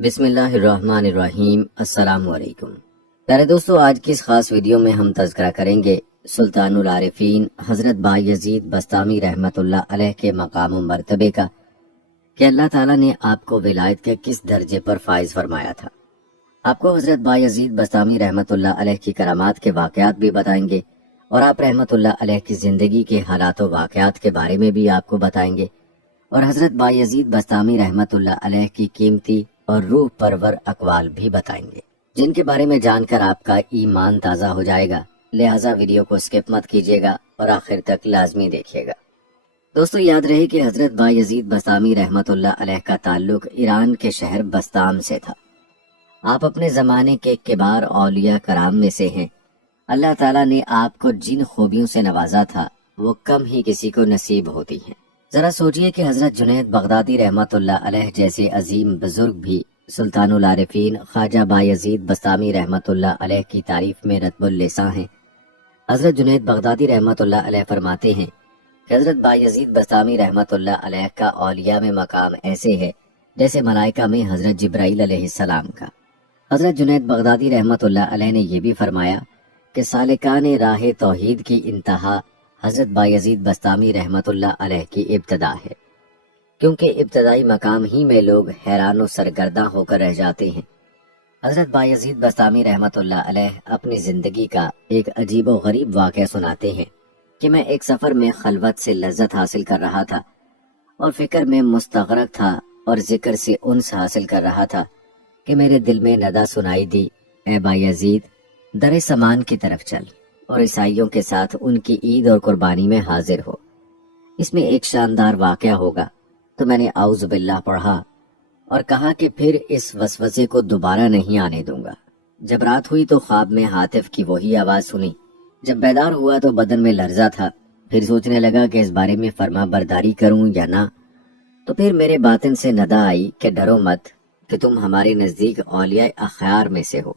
بسم اللہ الرحمن الرحیم۔ السلام علیکم پیارے دوستو، آج کی اس خاص ویڈیو میں ہم تذکرہ کریں گے سلطان العارفین حضرت بایزید بسطامی رحمۃ اللہ علیہ کے مقام و مرتبے کا، کہ اللہ تعالیٰ نے آپ کو ولایت کے کس درجے پر فائز فرمایا تھا۔ آپ کو حضرت بایزید بسطامی رحمۃ اللہ علیہ کی کرامات کے واقعات بھی بتائیں گے، اور آپ رحمۃ اللہ علیہ کی زندگی کے حالات و واقعات کے بارے میں بھی آپ کو بتائیں گے، اور حضرت بایزید بسطامی رحمۃ اللہ علیہ کی قیمتی اور روح پرور اقوال بھی بتائیں گے، جن کے بارے میں جان کر آپ کا ایمان تازہ ہو جائے گا۔ لہٰذا ویڈیو کو سکپ مت کیجیے گا اور آخر تک لازمی دیکھیے گا۔ دوستو، یاد رہے کہ حضرت بایزید بسطامی رحمۃ اللہ علیہ کا تعلق ایران کے شہر بسطام سے تھا۔ آپ اپنے زمانے کے کبار اولیاء کرام میں سے ہیں۔ اللہ تعالیٰ نے آپ کو جن خوبیوں سے نوازا تھا وہ کم ہی کسی کو نصیب ہوتی ہیں۔ ذرا سوچئے کہ حضرت جنید بغدادی رحمۃ اللہ علیہ جیسے عظیم بزرگ بھی سلطان العارفین خواجہ بایزید بسطامی رحمۃ اللہ علیہ کی تعریف میں رتب اللساں ہیں۔ حضرت جنید بغدادی رحمۃ اللہ علیہ فرماتے ہیں کہ حضرت بایزید بسطامی رحمۃ اللہ علیہ کا اولیاء میں مقام ایسے ہے جیسے ملائکہ میں حضرت جبرائیل علیہ السلام کا۔ حضرت جنید بغدادی رحمۃ اللہ علیہ نے یہ بھی فرمایا کہ سالکان راہ توحید کی انتہا حضرت بایزید بسطامی رحمۃ اللہ علیہ کی ابتدا ہے، کیونکہ ابتدائی مقام ہی میں لوگ حیران و سرگرداں ہو کر رہ جاتے ہیں۔ حضرت بایزید بسطامی رحمۃ اللہ علیہ اپنی زندگی کا ایک عجیب و غریب واقعہ سناتے ہیں کہ میں ایک سفر میں خلوت سے لذت حاصل کر رہا تھا اور فکر میں مستغرق تھا اور ذکر سے انس حاصل کر رہا تھا کہ میرے دل میں ندا سنائی دی، اے بایزید، در سمان کی طرف چل اور عیسائیوں کے ساتھ ان کی عید اور قربانی میں حاضر ہو، اس میں ایک شاندار واقعہ ہوگا۔ تو میں نے اعوذ باللہ پڑھا اور کہا کہ پھر اس وسوسے کو دوبارہ نہیں آنے دوں گا۔ جب رات ہوئی تو خواب میں ہاتف کی وہی آواز سنی۔ جب بیدار ہوا تو بدن میں لرزہ تھا، پھر سوچنے لگا کہ اس بارے میں فرما برداری کروں یا نہ۔ تو پھر میرے باطن سے ندا آئی کہ ڈرو مت، کہ تم ہمارے نزدیک اولیاء اخیار میں سے ہو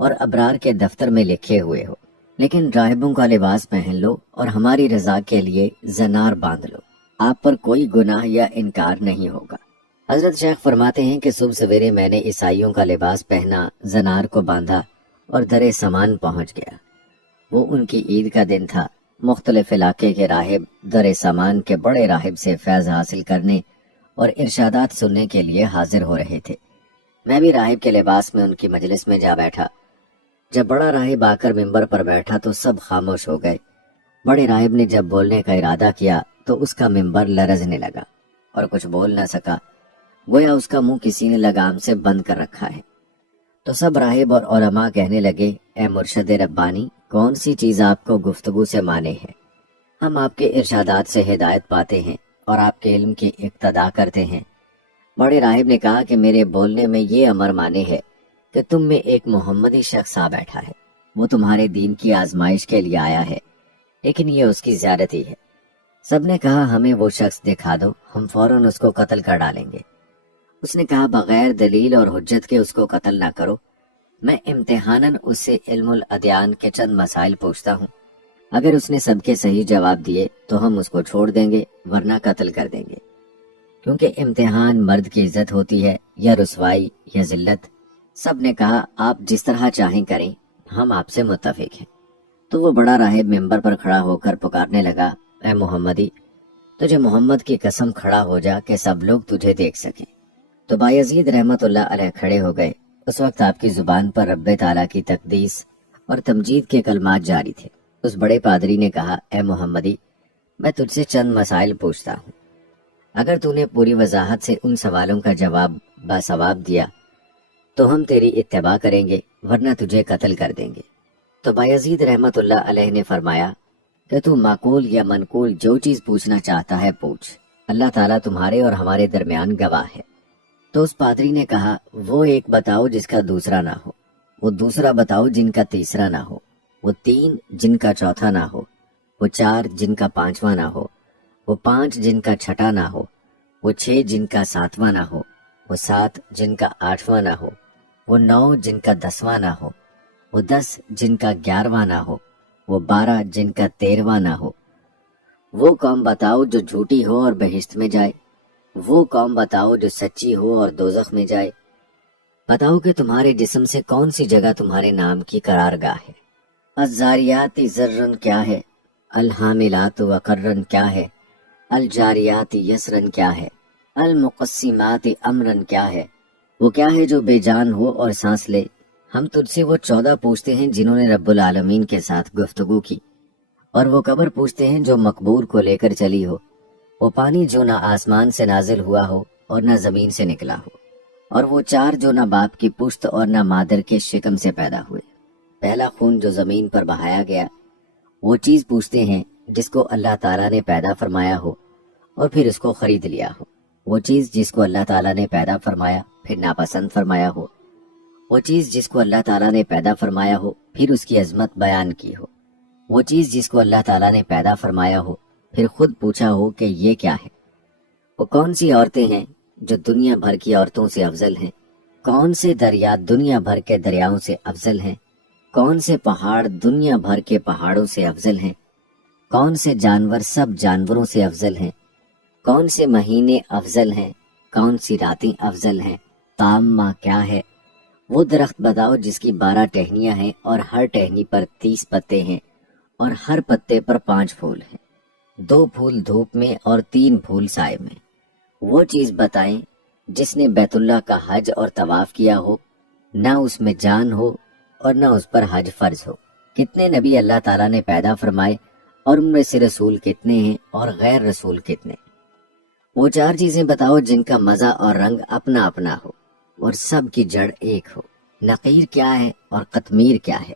اور ابرار کے دفتر میں لکھے ہوئے ہو، لیکن راہبوں کا لباس پہن لو اور ہماری رضا کے لیے زنار باندھ لو، آپ پر کوئی گناہ یا انکار نہیں ہوگا۔ حضرت شیخ فرماتے ہیں کہ صبح سویرے میں نے عیسائیوں کا لباس پہنا، زنار کو باندھا اور در سمان پہنچ گیا۔ وہ ان کی عید کا دن تھا۔ مختلف علاقے کے راہب در سمان کے بڑے راہب سے فیض حاصل کرنے اور ارشادات سننے کے لیے حاضر ہو رہے تھے۔ میں بھی راہب کے لباس میں ان کی مجلس میں جا بیٹھا۔ جب بڑا راہب آ کر ممبر پر بیٹھا تو سب خاموش ہو گئے۔ بڑے راہب نے جب بولنے کا ارادہ کیا تو اس کا ممبر لرزنے لگا اور کچھ بول نہ سکا، گویا اس کا منہ کسی نے لگام سے بند کر رکھا ہے۔ تو سب راہب اور علماء کہنے لگے، اے مرشد ربانی، کون سی چیز آپ کو گفتگو سے مانے ہے؟ ہم آپ کے ارشادات سے ہدایت پاتے ہیں اور آپ کے علم کی اقتدا کرتے ہیں۔ بڑے راہب نے کہا کہ میرے بولنے میں یہ امر مانے ہے کہ تم میں ایک محمدی شخص آ بیٹھا ہے، وہ تمہارے دین کی آزمائش کے لیے آیا ہے، لیکن یہ اس کی زیادتی ہے۔ سب نے کہا ہمیں وہ شخص دکھا دو، ہم فوراً اس کو قتل کر ڈالیں گے۔ اس نے کہا بغیر دلیل اور حجت کے اس کو قتل نہ کرو، میں امتحاناً اس سے علم الادیان کے چند مسائل پوچھتا ہوں، اگر اس نے سب کے صحیح جواب دیے تو ہم اس کو چھوڑ دیں گے، ورنہ قتل کر دیں گے، کیونکہ امتحان مرد کی عزت ہوتی ہے یا رسوائی یا ذلت۔ سب نے کہا آپ جس طرح چاہیں کریں، ہم آپ سے متفق ہیں۔ تو وہ بڑا راہب ممبر پر کھڑا ہو کر پکارنے لگا، اے محمدی، تجھے محمد کی قسم کھڑا ہو جا کہ سب لوگ تجھے دیکھ سکیں۔ تو بایزید رحمۃ اللہ علیہ کھڑے ہو گئے۔ اس وقت آپ کی زبان پر رب تعالیٰ کی تقدیس اور تمجید کے کلمات جاری تھے۔ اس بڑے پادری نے کہا، اے محمدی، میں تجھ سے چند مسائل پوچھتا ہوں، اگر تو نے پوری وضاحت سے ان سوالوں کا جواب باثواب دیا تو ہم تیری اتباع کریں گے، ورنہ تجھے قتل کر دیں گے۔ تو بایزید رحمۃ اللہ علیہ نے فرمایا کہ تو معقول یا منقول جو چیز پوچھنا چاہتا ہے پوچھ، اللہ تعالیٰ تمہارے اور ہمارے درمیان گواہ ہے۔ تو اس پادری نے کہا، وہ ایک بتاؤ جس کا دوسرا نہ ہو، وہ دوسرا بتاؤ جن کا تیسرا نہ ہو، وہ تین جن کا چوتھا نہ ہو، وہ چار جن کا پانچواں نہ ہو، وہ پانچ جن کا چھٹا نہ ہو، وہ چھ جن کا ساتواں نہ ہو، وہ سات جن کا آٹھواں نہ ہو، وہ نو جن کا دسواں نہ ہو، وہ 10 جن کا 11واں نہ ہو، وہ 12 جن کا 13واں نہ ہو۔ وہ قوم بتاؤ جو جھوٹی ہو اور بہشت میں جائے، وہ قوم بتاؤ جو سچی ہو اور دوزخ میں جائے، بتاؤ کہ تمہارے جسم سے کون سی جگہ تمہارے نام کی قرارگاہ ہے؟ الزاریات ذرن کیا ہے؟ الحاملات وقرن کیا ہے؟ الجاریات یسرن کیا ہے؟ المقسمات امرن کیا ہے؟ وہ کیا ہے جو بے جان ہو اور سانس لے؟ ہم تجھ سے وہ 14 پوچھتے ہیں جنہوں نے رب العالمین کے ساتھ گفتگو کی، اور وہ قبر پوچھتے ہیں جو مقبور کو لے کر چلی ہو، وہ پانی جو نہ آسمان سے نازل ہوا ہو اور نہ زمین سے نکلا ہو، اور وہ 4 جو نہ باپ کی پشت اور نہ مادر کے شکم سے پیدا ہوئے، پہلا خون جو زمین پر بہایا گیا۔ وہ چیز پوچھتے ہیں جس کو اللہ تعالیٰ نے پیدا فرمایا ہو اور پھر اس کو خرید لیا ہو، وہ چیز جس کو اللہ تعالیٰ نے پیدا فرمایا پھر ناپسند فرمایا ہو، وہ چیز جس کو اللہ تعالیٰ نے پیدا فرمایا ہو پھر اس کی عظمت بیان کی ہو، وہ چیز جس کو اللہ تعالیٰ نے پیدا فرمایا ہو پھر خود پوچھا ہو کہ یہ کیا ہے۔ وہ کون سی عورتیں ہیں جو دنیا بھر کی عورتوں سے افضل ہیں؟ کون سے دریا دنیا بھر کے دریاؤں سے افضل ہیں؟ کون سے پہاڑ دنیا بھر کے پہاڑوں سے افضل ہیں؟ کون سے جانور سب جانوروں سے افضل ہیں؟ کون سے مہینے افضل ہیں؟ کون سی راتیں افضل ہیں؟ تامہ کیا ہے؟ وہ درخت بتاؤ جس کی 12 ٹہنیاں ہیں اور ہر ٹہنی پر 30 پتے ہیں اور ہر پتے پر 5 پھول ہیں، 2 پھول دھوپ میں اور 3 پھول سائے میں۔ وہ چیز بتائیں جس نے بیت اللہ کا حج اور طواف کیا ہو، نہ اس میں جان ہو اور نہ اس پر حج فرض ہو۔ کتنے نبی اللہ تعالیٰ نے پیدا فرمائے اور ان میں سے رسول کتنے ہیں اور غیر رسول کتنے؟ وہ 4 چیزیں بتاؤ جن کا مزہ اور رنگ اپنا اپنا ہو اور سب کی جڑ ایک ہو۔ نقیر کیا ہے اور قطمیر کیا ہے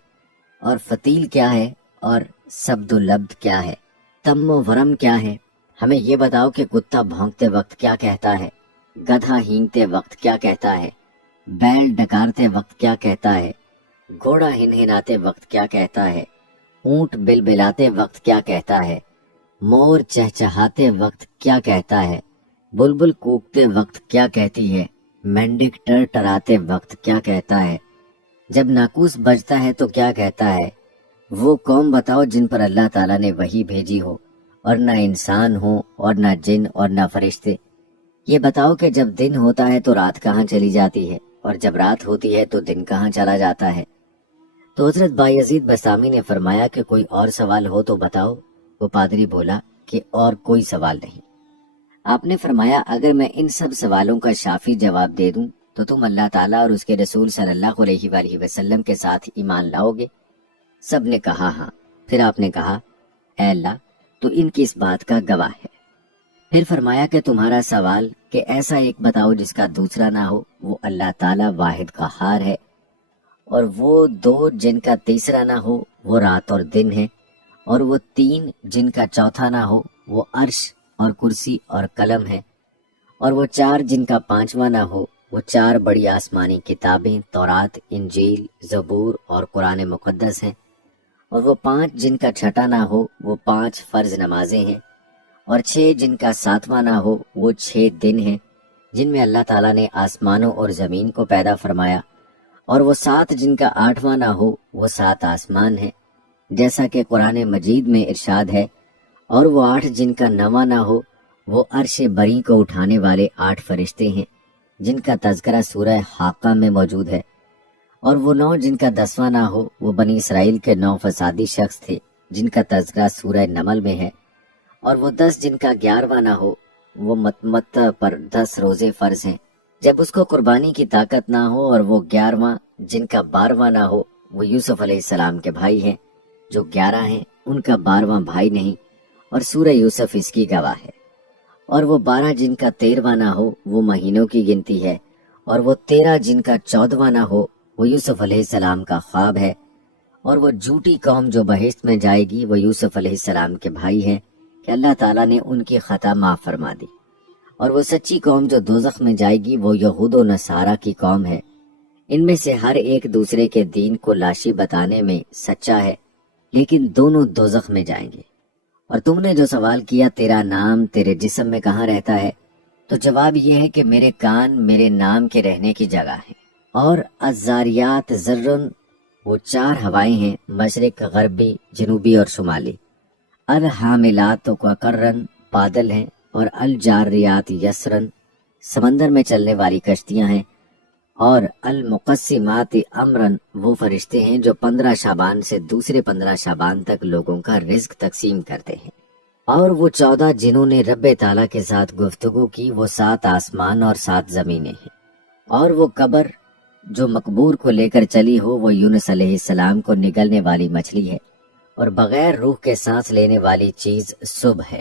اور فتیل کیا ہے اور سبد و لبد کیا ہے؟ تم و ورم کیا ہے؟ ہمیں یہ بتاؤ کہ کتا بھونکتے وقت کیا کہتا ہے، گدھا ہینگتے وقت کیا کہتا ہے، بیل ڈکارتے وقت کیا کہتا ہے، گھوڑا ہنہناتے وقت کیا کہتا ہے، اونٹ بلبلاتے وقت کیا کہتا ہے، مور چہچہاتے وقت کیا کہتا ہے، بلبل کوکتے وقت کیا کہتی ہے، مینڈک ٹراتے وقت کیا کہتا ہے، جب ناقوس بجتا ہے تو کیا کہتا ہے؟ وہ قوم بتاؤ جن پر اللہ تعالیٰ نے وحی بھیجی ہو اور نہ انسان ہو اور نہ جن اور نہ فرشتے۔ یہ بتاؤ کہ جب دن ہوتا ہے تو رات کہاں چلی جاتی ہے اور جب رات ہوتی ہے تو دن کہاں چلا جاتا ہے؟ تو حضرت بایزید بسطامی نے فرمایا کہ کوئی اور سوال ہو تو بتاؤ۔ وہ پادری بولا کہ اور کوئی سوال نہیں۔ آپ نے فرمایا اگر میں ان سب سوالوں کا شافی جواب دے دوں تو تم اللہ تعالیٰ اور اس کے رسول صلی اللہ علیہ وآلہ وسلم کے ساتھ ایمان لاؤ گے؟ سب نے کہا ہاں۔ پھر آپ نے کہا اے اللہ تو ان کی اس بات کا گواہ ہے۔ پھر فرمایا کہ تمہارا سوال کہ ایسا ایک بتاؤ جس کا دوسرا نہ ہو، وہ اللہ تعالیٰ واحد قہار ہے، اور وہ 2 جن کا تیسرا نہ ہو وہ رات اور دن ہے، اور وہ 3 جن کا چوتھا نہ ہو وہ عرش اور کرسی اور قلم ہے، اور وہ 4 جن کا 5واں نہ ہو وہ 4 بڑی آسمانی کتابیں تورات، انجیل، زبور اور قرآن مقدس ہیں، اور وہ 5 جن کا 6واں نہ ہو وہ 5 فرض نمازیں ہیں، اور 6 جن کا 7واں نہ ہو وہ 6 دن ہیں جن میں اللہ تعالیٰ نے آسمانوں اور زمین کو پیدا فرمایا، اور وہ 7 جن کا 8واں نہ ہو وہ 7 آسمان ہیں، جیسا کہ قرآن مجید میں ارشاد ہے، اور وہ 8 جن کا 9واں نہ ہو وہ عرش بری کو اٹھانے والے 8 فرشتے ہیں جن کا تذکرہ سورہ حاقہ میں موجود ہے، اور وہ 9 جن کا 10واں نہ ہو وہ بنی اسرائیل کے 9 فسادی شخص تھے جن کا تذکرہ سورہ نمل میں ہے، اور وہ 10 جن کا 11واں نہ ہو وہ متمتع پر 10 روزے فرض ہیں جب اس کو قربانی کی طاقت نہ ہو، اور وہ 11واں جن کا 12واں نہ ہو وہ یوسف علیہ السلام کے بھائی ہیں، جو 11 ہیں ان کا 12واں بھائی نہیں، اور سورہ یوسف اس کی گواہ ہے، اور وہ 12 جن کا 13واں نہ ہو وہ مہینوں کی گنتی ہے، اور وہ 13 جن کا 14واں نہ ہو وہ یوسف علیہ السلام کا خواب ہے، اور وہ جھوٹی قوم جو بہشت میں جائے گی وہ یوسف علیہ السلام کے بھائی ہیں کہ اللہ تعالیٰ نے ان کی خطا معاف فرما دی، اور وہ سچی قوم جو دوزخ میں جائے گی وہ یہود و نصارہ کی قوم ہے۔ ان میں سے ہر ایک دوسرے کے دین کو لاشی بتانے میں سچا ہے، لیکن دونوں دوزخ میں جائیں گے۔ اور تم نے جو سوال کیا تیرا نام تیرے جسم میں کہاں رہتا ہے، تو جواب یہ ہے کہ میرے کان میرے نام کے رہنے کی جگہ ہے۔ اور الزاریات ذرن وہ 4 ہوائیں ہیں، مشرق، غربی، جنوبی اور شمالی۔ الحاملات وقرن بادل ہیں، اور الجاریات یسرن سمندر میں چلنے والی کشتیاں ہیں، اور المقسمات امرن وہ فرشتے ہیں جو 15 شعبان سے دوسرے 15 شعبان تک لوگوں کا رزق تقسیم کرتے ہیں۔ اور وہ 14 جنہوں نے رب تعالیٰ کے ساتھ گفتگو کی وہ 7 آسمان اور 7 زمینیں ہیں۔ اور وہ قبر جو مقبور کو لے کر چلی ہو وہ یونس علیہ السلام کو نگلنے والی مچھلی ہے، اور بغیر روح کے سانس لینے والی چیز صبح ہے۔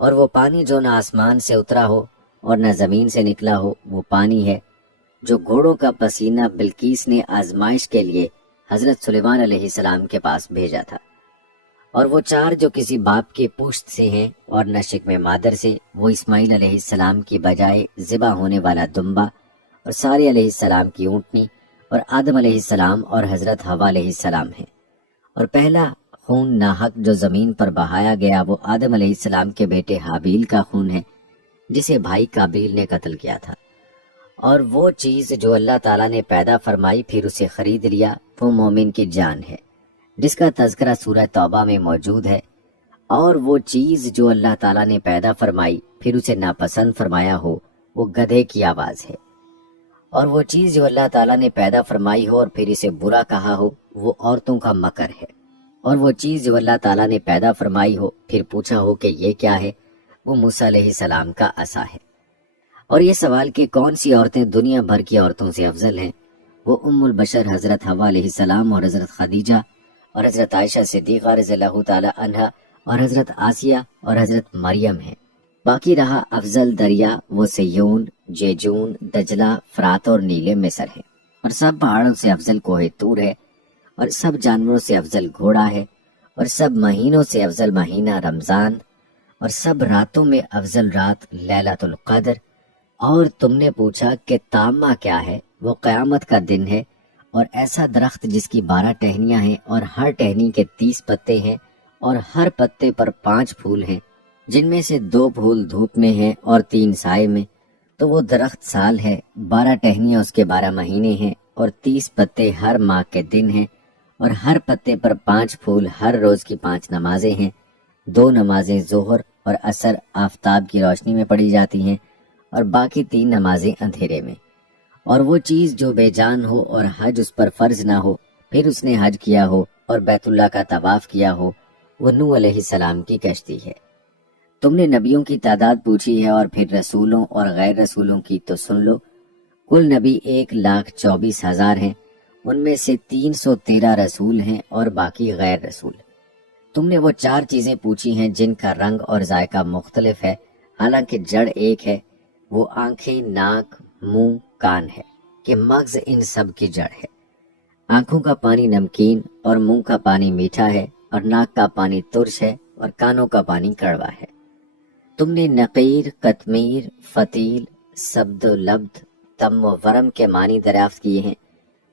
اور وہ پانی جو نہ آسمان سے اترا ہو اور نہ زمین سے نکلا ہو وہ پانی ہے جو گھوڑوں کا پسینہ بلقیس نے آزمائش کے لیے حضرت سلیمان علیہ السلام کے پاس بھیجا تھا۔ اور وہ 4 جو کسی باپ کے پشت سے ہیں اور نہ شکم مادر سے وہ اسماعیل علیہ السلام کی بجائے ذبح ہونے والا دمبا اور صالح علیہ السلام کی اونٹنی اور آدم علیہ السلام اور حضرت حوا علیہ السلام ہیں۔ اور پہلا خون ناحق جو زمین پر بہایا گیا وہ آدم علیہ السلام کے بیٹے حابیل کا خون ہے جسے بھائی قابیل نے قتل کیا تھا۔ اور وہ چیز جو اللہ تعالیٰ نے پیدا فرمائی پھر اسے خرید لیا وہ مومن کی جان ہے جس کا تذکرہ سورہ توبہ میں موجود ہے۔ اور وہ چیز جو اللہ تعالیٰ نے پیدا فرمائی پھر اسے ناپسند فرمایا ہو وہ گدھے کی آواز ہے۔ اور وہ چیز جو اللہ تعالیٰ نے پیدا فرمائی ہو اور پھر اسے برا کہا ہو وہ عورتوں کا مکر ہے۔ اور وہ چیز جو اللہ تعالیٰ نے پیدا فرمائی ہو پھر پوچھا ہو کہ یہ کیا ہے وہ موسیٰ علیہ السلام کا عصا ہے۔ اور یہ سوال کہ کون سی عورتیں دنیا بھر کی عورتوں سے افضل ہیں وہ ام البشر حضرت حوا علیہ السلام اور حضرت خدیجہ اور حضرت عائشہ صدیقہ رضی اللہ تعالی عنہا اور حضرت آسیہ اور حضرت مریم ہیں۔ باقی رہا افضل دریا وہ سیون، جیجون، دجلہ، فرات اور نیل مصر ہے۔ اور سب پہاڑوں سے افضل کوہ طور ہے، اور سب جانوروں سے افضل گھوڑا ہے، اور سب مہینوں سے افضل مہینہ رمضان، اور سب راتوں میں افضل رات لیلۃ القدر۔ اور تم نے پوچھا کہ تامہ کیا ہے؟ وہ قیامت کا دن ہے، اور ایسا درخت جس کی 12 ٹہنیاں ہیں اور ہر ٹہنی کے 30 پتے ہیں اور ہر پتے پر 5 پھول ہیں جن میں سے 2 پھول دھوپ میں ہیں اور 3 سائے میں، تو وہ درخت سال ہے، 12 ٹہنیاں اس کے 12 مہینے ہیں اور 30 پتے ہر ماہ کے دن ہیں، اور ہر پتے پر 5 پھول ہر روز کی 5 نمازیں ہیں۔ 2 نمازیں ظہر اور عصر آفتاب کی روشنی میں پڑھی جاتی ہیں اور باقی 3 نمازیں اندھیرے میں۔ اور وہ چیز جو بے جان ہو اور حج اس پر فرض نہ ہو پھر اس نے حج کیا ہو اور بیت اللہ کا طواف کیا ہو وہ نوح علیہ السلام کی کشتی ہے۔ تم نے نبیوں کی تعداد پوچھی ہے اور پھر رسولوں اور غیر رسولوں کی تو سن لو۔ کل نبی 1,24,000 ہیں، ان میں سے 313 رسول ہیں اور باقی غیر رسول۔ تم نے وہ 4 چیزیں پوچھی ہیں جن کا رنگ اور ذائقہ مختلف ہے حالانکہ جڑ ایک ہے، وہ آنکھیں، ناک، منہ، کان ہے کہ مغز ان سب کی جڑ ہے۔ آنکھوں کا پانی نمکین اور منہ کا پانی میٹھا ہے اور ناک کا پانی ترش ہے اور کانوں کا پانی کڑوا ہے۔ تم نے نقیر، قطمیر، فتیل، سبد و لبد، تم و ورم کے معنی دریافت کیے ہیں۔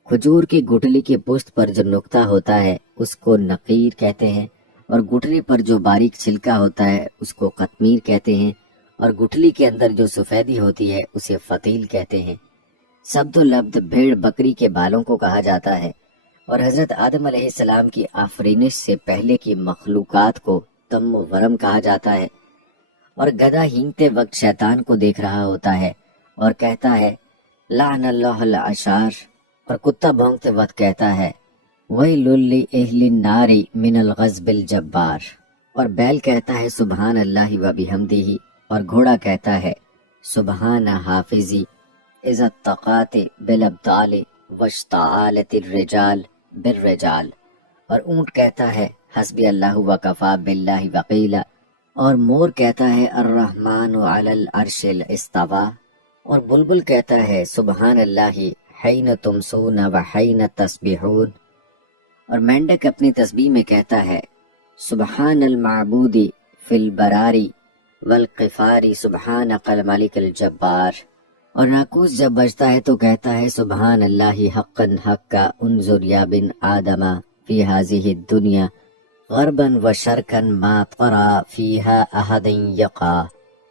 کھجور کی گٹلی کی پشت پر جو نقطہ ہوتا ہے اس کو نقیر کہتے ہیں، اور گٹلی پر جو باریک چھلکا ہوتا ہے اس کو قطمیر کہتے ہیں، اور گٹلی کے اندر جو سفیدی ہوتی ہے اسے فتیل کہتے ہیں۔ سبد و لبد بھیڑ بکری کے بالوں کو کہا جاتا ہے، اور حضرت آدم علیہ السلام کی آفرینش سے پہلے کی مخلوقات کو تم و ورم کہا جاتا ہے۔ اور گدھا ہینگتے وقت شیطان کو دیکھ رہا ہوتا ہے اور کہتا ہے لعن اللہ العشار، اور کتا بھونکتے وقت کہتا ہے ویل لأہل النار من الغضب الجبار، اور بیل کہتا ہے سبحان اللہ و بحمدہ، اور گھوڑا کہتا ہے سبحان حافظی اذا اتقات بالابطال واشتعالت الرجال بالرجال، اور اونٹ کہتا ہے حسبی اللہ وکفا باللہ وقیلا، اور مور کہتا ہے الرحمن علی العرش استوى، اور بلبل کہتا ہے سبحان اللہ حین تمسون وحین تسبحون، اور مینڈک اپنی تسبیح میں کہتا ہے سبحان المعبود فی البراری والقفاری سبحانک الملک الجبار، اور ناقوس جب بجتا ہے تو کہتا ہے سبحان اللہ حقا حقا انظر یا بن آدم فی هذه الدنیا غربا و شرکا ما طرا فیہا احد یقا۔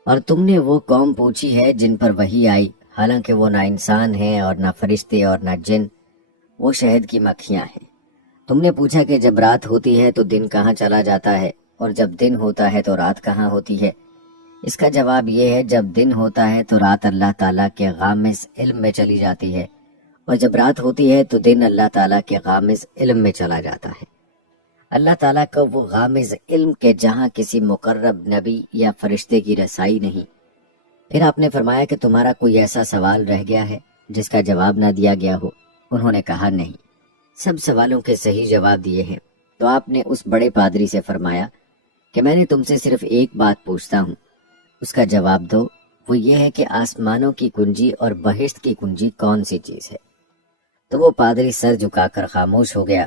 اور تم نے وہ قوم پوچھی ہے جن پر وحی آئی حالانکہ وہ نہ انسان ہیں اور نہ فرشتے اور نہ جن، وہ شہد کی مکھیاں ہیں۔ تم نے پوچھا کہ جب رات ہوتی ہے تو دن کہاں چلا جاتا ہے اور جب دن ہوتا ہے تو رات کہاں ہوتی ہے؟ اس کا جواب یہ ہے جب دن ہوتا ہے تو رات اللہ تعالیٰ کے غامض علم میں چلی جاتی ہے اور جب رات ہوتی ہے تو دن اللہ تعالیٰ کے غامض علم میں چلا جاتا ہے۔ اللہ تعالیٰ کا وہ غامض علم کہ جہاں کسی مقرب نبی یا فرشتے کی رسائی نہیں۔ پھر آپ نے فرمایا کہ تمہارا کوئی ایسا سوال رہ گیا ہے جس کا جواب نہ دیا گیا ہو؟ انہوں نے کہا نہیں، سب سوالوں کے صحیح جواب دیے ہیں۔ تو آپ نے اس بڑے پادری سے فرمایا کہ میں نے تم سے صرف ایک بات پوچھتا ہوں، اس کا جواب دو، وہ یہ ہے کہ آسمانوں کی کنجی اور بہشت کی کنجی کون سی چیز ہے؟ تو وہ پادری سر جھکا کر خاموش ہو گیا۔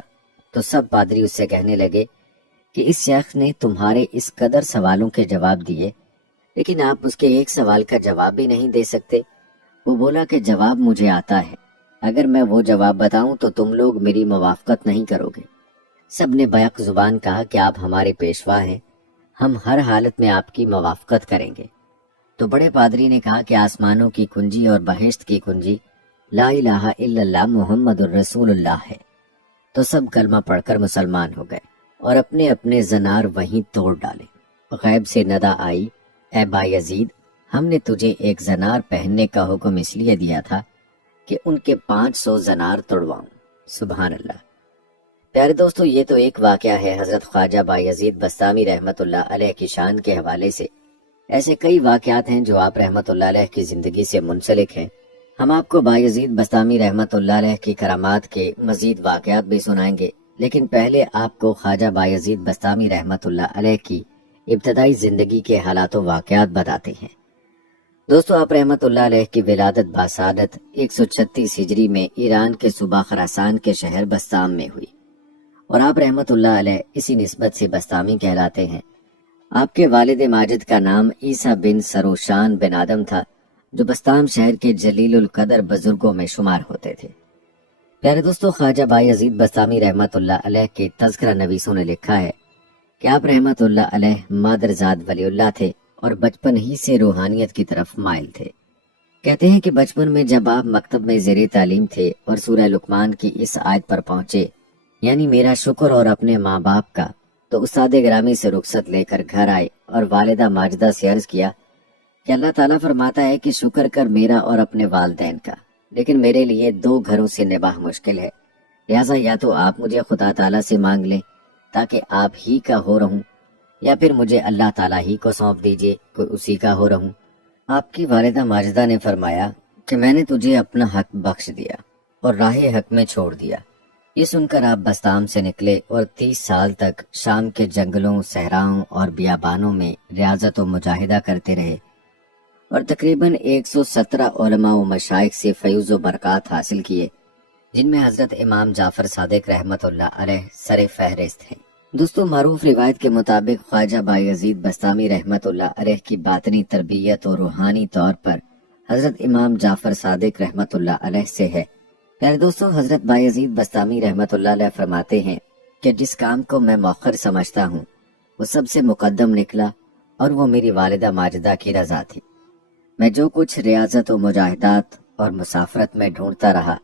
تو سب پادری اس سے کہنے لگے کہ اس شیخ نے تمہارے اس قدر سوالوں کے جواب دیے، لیکن آپ اس کے ایک سوال کا جواب بھی نہیں دے سکتے۔ وہ بولا کہ جواب مجھے آتا ہے، اگر میں وہ جواب بتاؤں تو تم لوگ میری موافقت نہیں کرو گے۔ سب نے بیک زبان کہا کہ آپ ہمارے پیشوا ہیں، ہم ہر حالت میں آپ کی موافقت کریں گے۔ تو بڑے پادری نے کہا کہ آسمانوں کی کنجی اور بہشت کی کنجی لا الہ الا اللہ محمد الرسول اللہ ہے۔ تو سب کلمہ پڑھ کر مسلمان ہو گئے اور اپنے اپنے زنار وہیں توڑ ڈالے۔ غیب سے ندا آئی، اے بایزید، ہم نے تجھے ایک زنار پہننے کا حکم اس لیے دیا تھا کہ ان کے 500 زنار توڑواؤں۔ سبحان اللہ۔ پیارے دوستو، یہ تو ایک واقعہ ہے حضرت خواجہ بایزید بسطامی رحمت اللہ علیہ کی شان کے حوالے سے۔ ایسے کئی واقعات ہیں جو آپ رحمت اللہ علیہ کی زندگی سے منسلک ہیں۔ ہم آپ کو بایزید بسطامی رحمت اللہ علیہ کی کرامات کے مزید واقعات بھی سنائیں گے، لیکن پہلے آپ کو خواجہ بایزید بسطامی رحمت اللہ علیہ کی ابتدائی زندگی کے حالات و واقعات بتاتے ہیں۔ دوستو، آپ رحمت اللہ علیہ کی ولادت باسعادت 136 ہجری میں ایران کے صوبہ خراسان کے شہر بسطام میں ہوئی، اور آپ رحمت اللہ علیہ اسی نسبت سے بسطامی کہلاتے ہیں۔ آپ کے والد ماجد کا نام عیسیٰ بن سروشان بن آدم تھا، جو بسطام شہر کے جلیل القدر بزرگوں میں شمار ہوتے تھے۔ پیارے دوستو، خواجہ بایزید بسطامی رحمت اللہ علیہ کے تذکرہ نویسوں نے لکھا ہے کہ آپ رحمت اللہ علیہ مادرزاد ولی اللہ تھے اور بچپن ہی سے روحانیت کی طرف مائل تھے۔ کہتے ہیں کہ بچپن میں جب آپ مکتب میں زیر تعلیم تھے اور سورہ لقمان کی اس آیت پر پہنچے، یعنی میرا شکر اور اپنے ماں باپ کا، تو استاد گرامی سے رخصت لے کر گھر آئے اور والدہ ماجدہ سے عرض کیا کہ اللہ تعالیٰ فرماتا ہے کہ شکر کر میرا اور اپنے والدین کا، لیکن میرے لیے 2 گھروں سے نباہ مشکل ہے، لہٰذا یا تو آپ مجھے خدا تعالیٰ سے مانگ لیں تاکہ آپ ہی کا ہو رہوں، یا پھر مجھے اللہ تعالیٰ ہی کو سونپ دیجئے کہ اسی کا ہو رہوں۔ آپ کی والدہ ماجدہ نے فرمایا کہ میں نے تجھے اپنا حق بخش دیا اور راہ حق میں چھوڑ دیا۔ یہ سن کر آپ بسطام سے نکلے اور 30 سال تک شام کے جنگلوں، صحراؤں اور بیابانوں میں ریاضت و مجاہدہ کرتے رہے، اور تقریباً 117 علماء و مشائخ سے فیض و برکات حاصل کیے، جن میں حضرت امام جعفر صادق رحمت اللہ علیہ سر فہرست ہیں۔ دوستو، معروف روایت کے مطابق خواجہ بایزید بسطامی رحمت اللہ علیہ کی باطنی تربیت اور روحانی طور پر حضرت امام جعفر صادق رحمت اللہ علیہ سے ہے۔ پیارے دوستو، حضرت بایزید بسطامی رحمت اللہ علیہ فرماتے ہیں کہ جس کام کو میں مؤخر سمجھتا ہوں وہ سب سے مقدم نکلا، اور وہ میری والدہ ماجدہ کی رضا تھی۔ میں جو کچھ ریاضت و مجاہدات اور مسافرت میں ڈھونڈتا رہا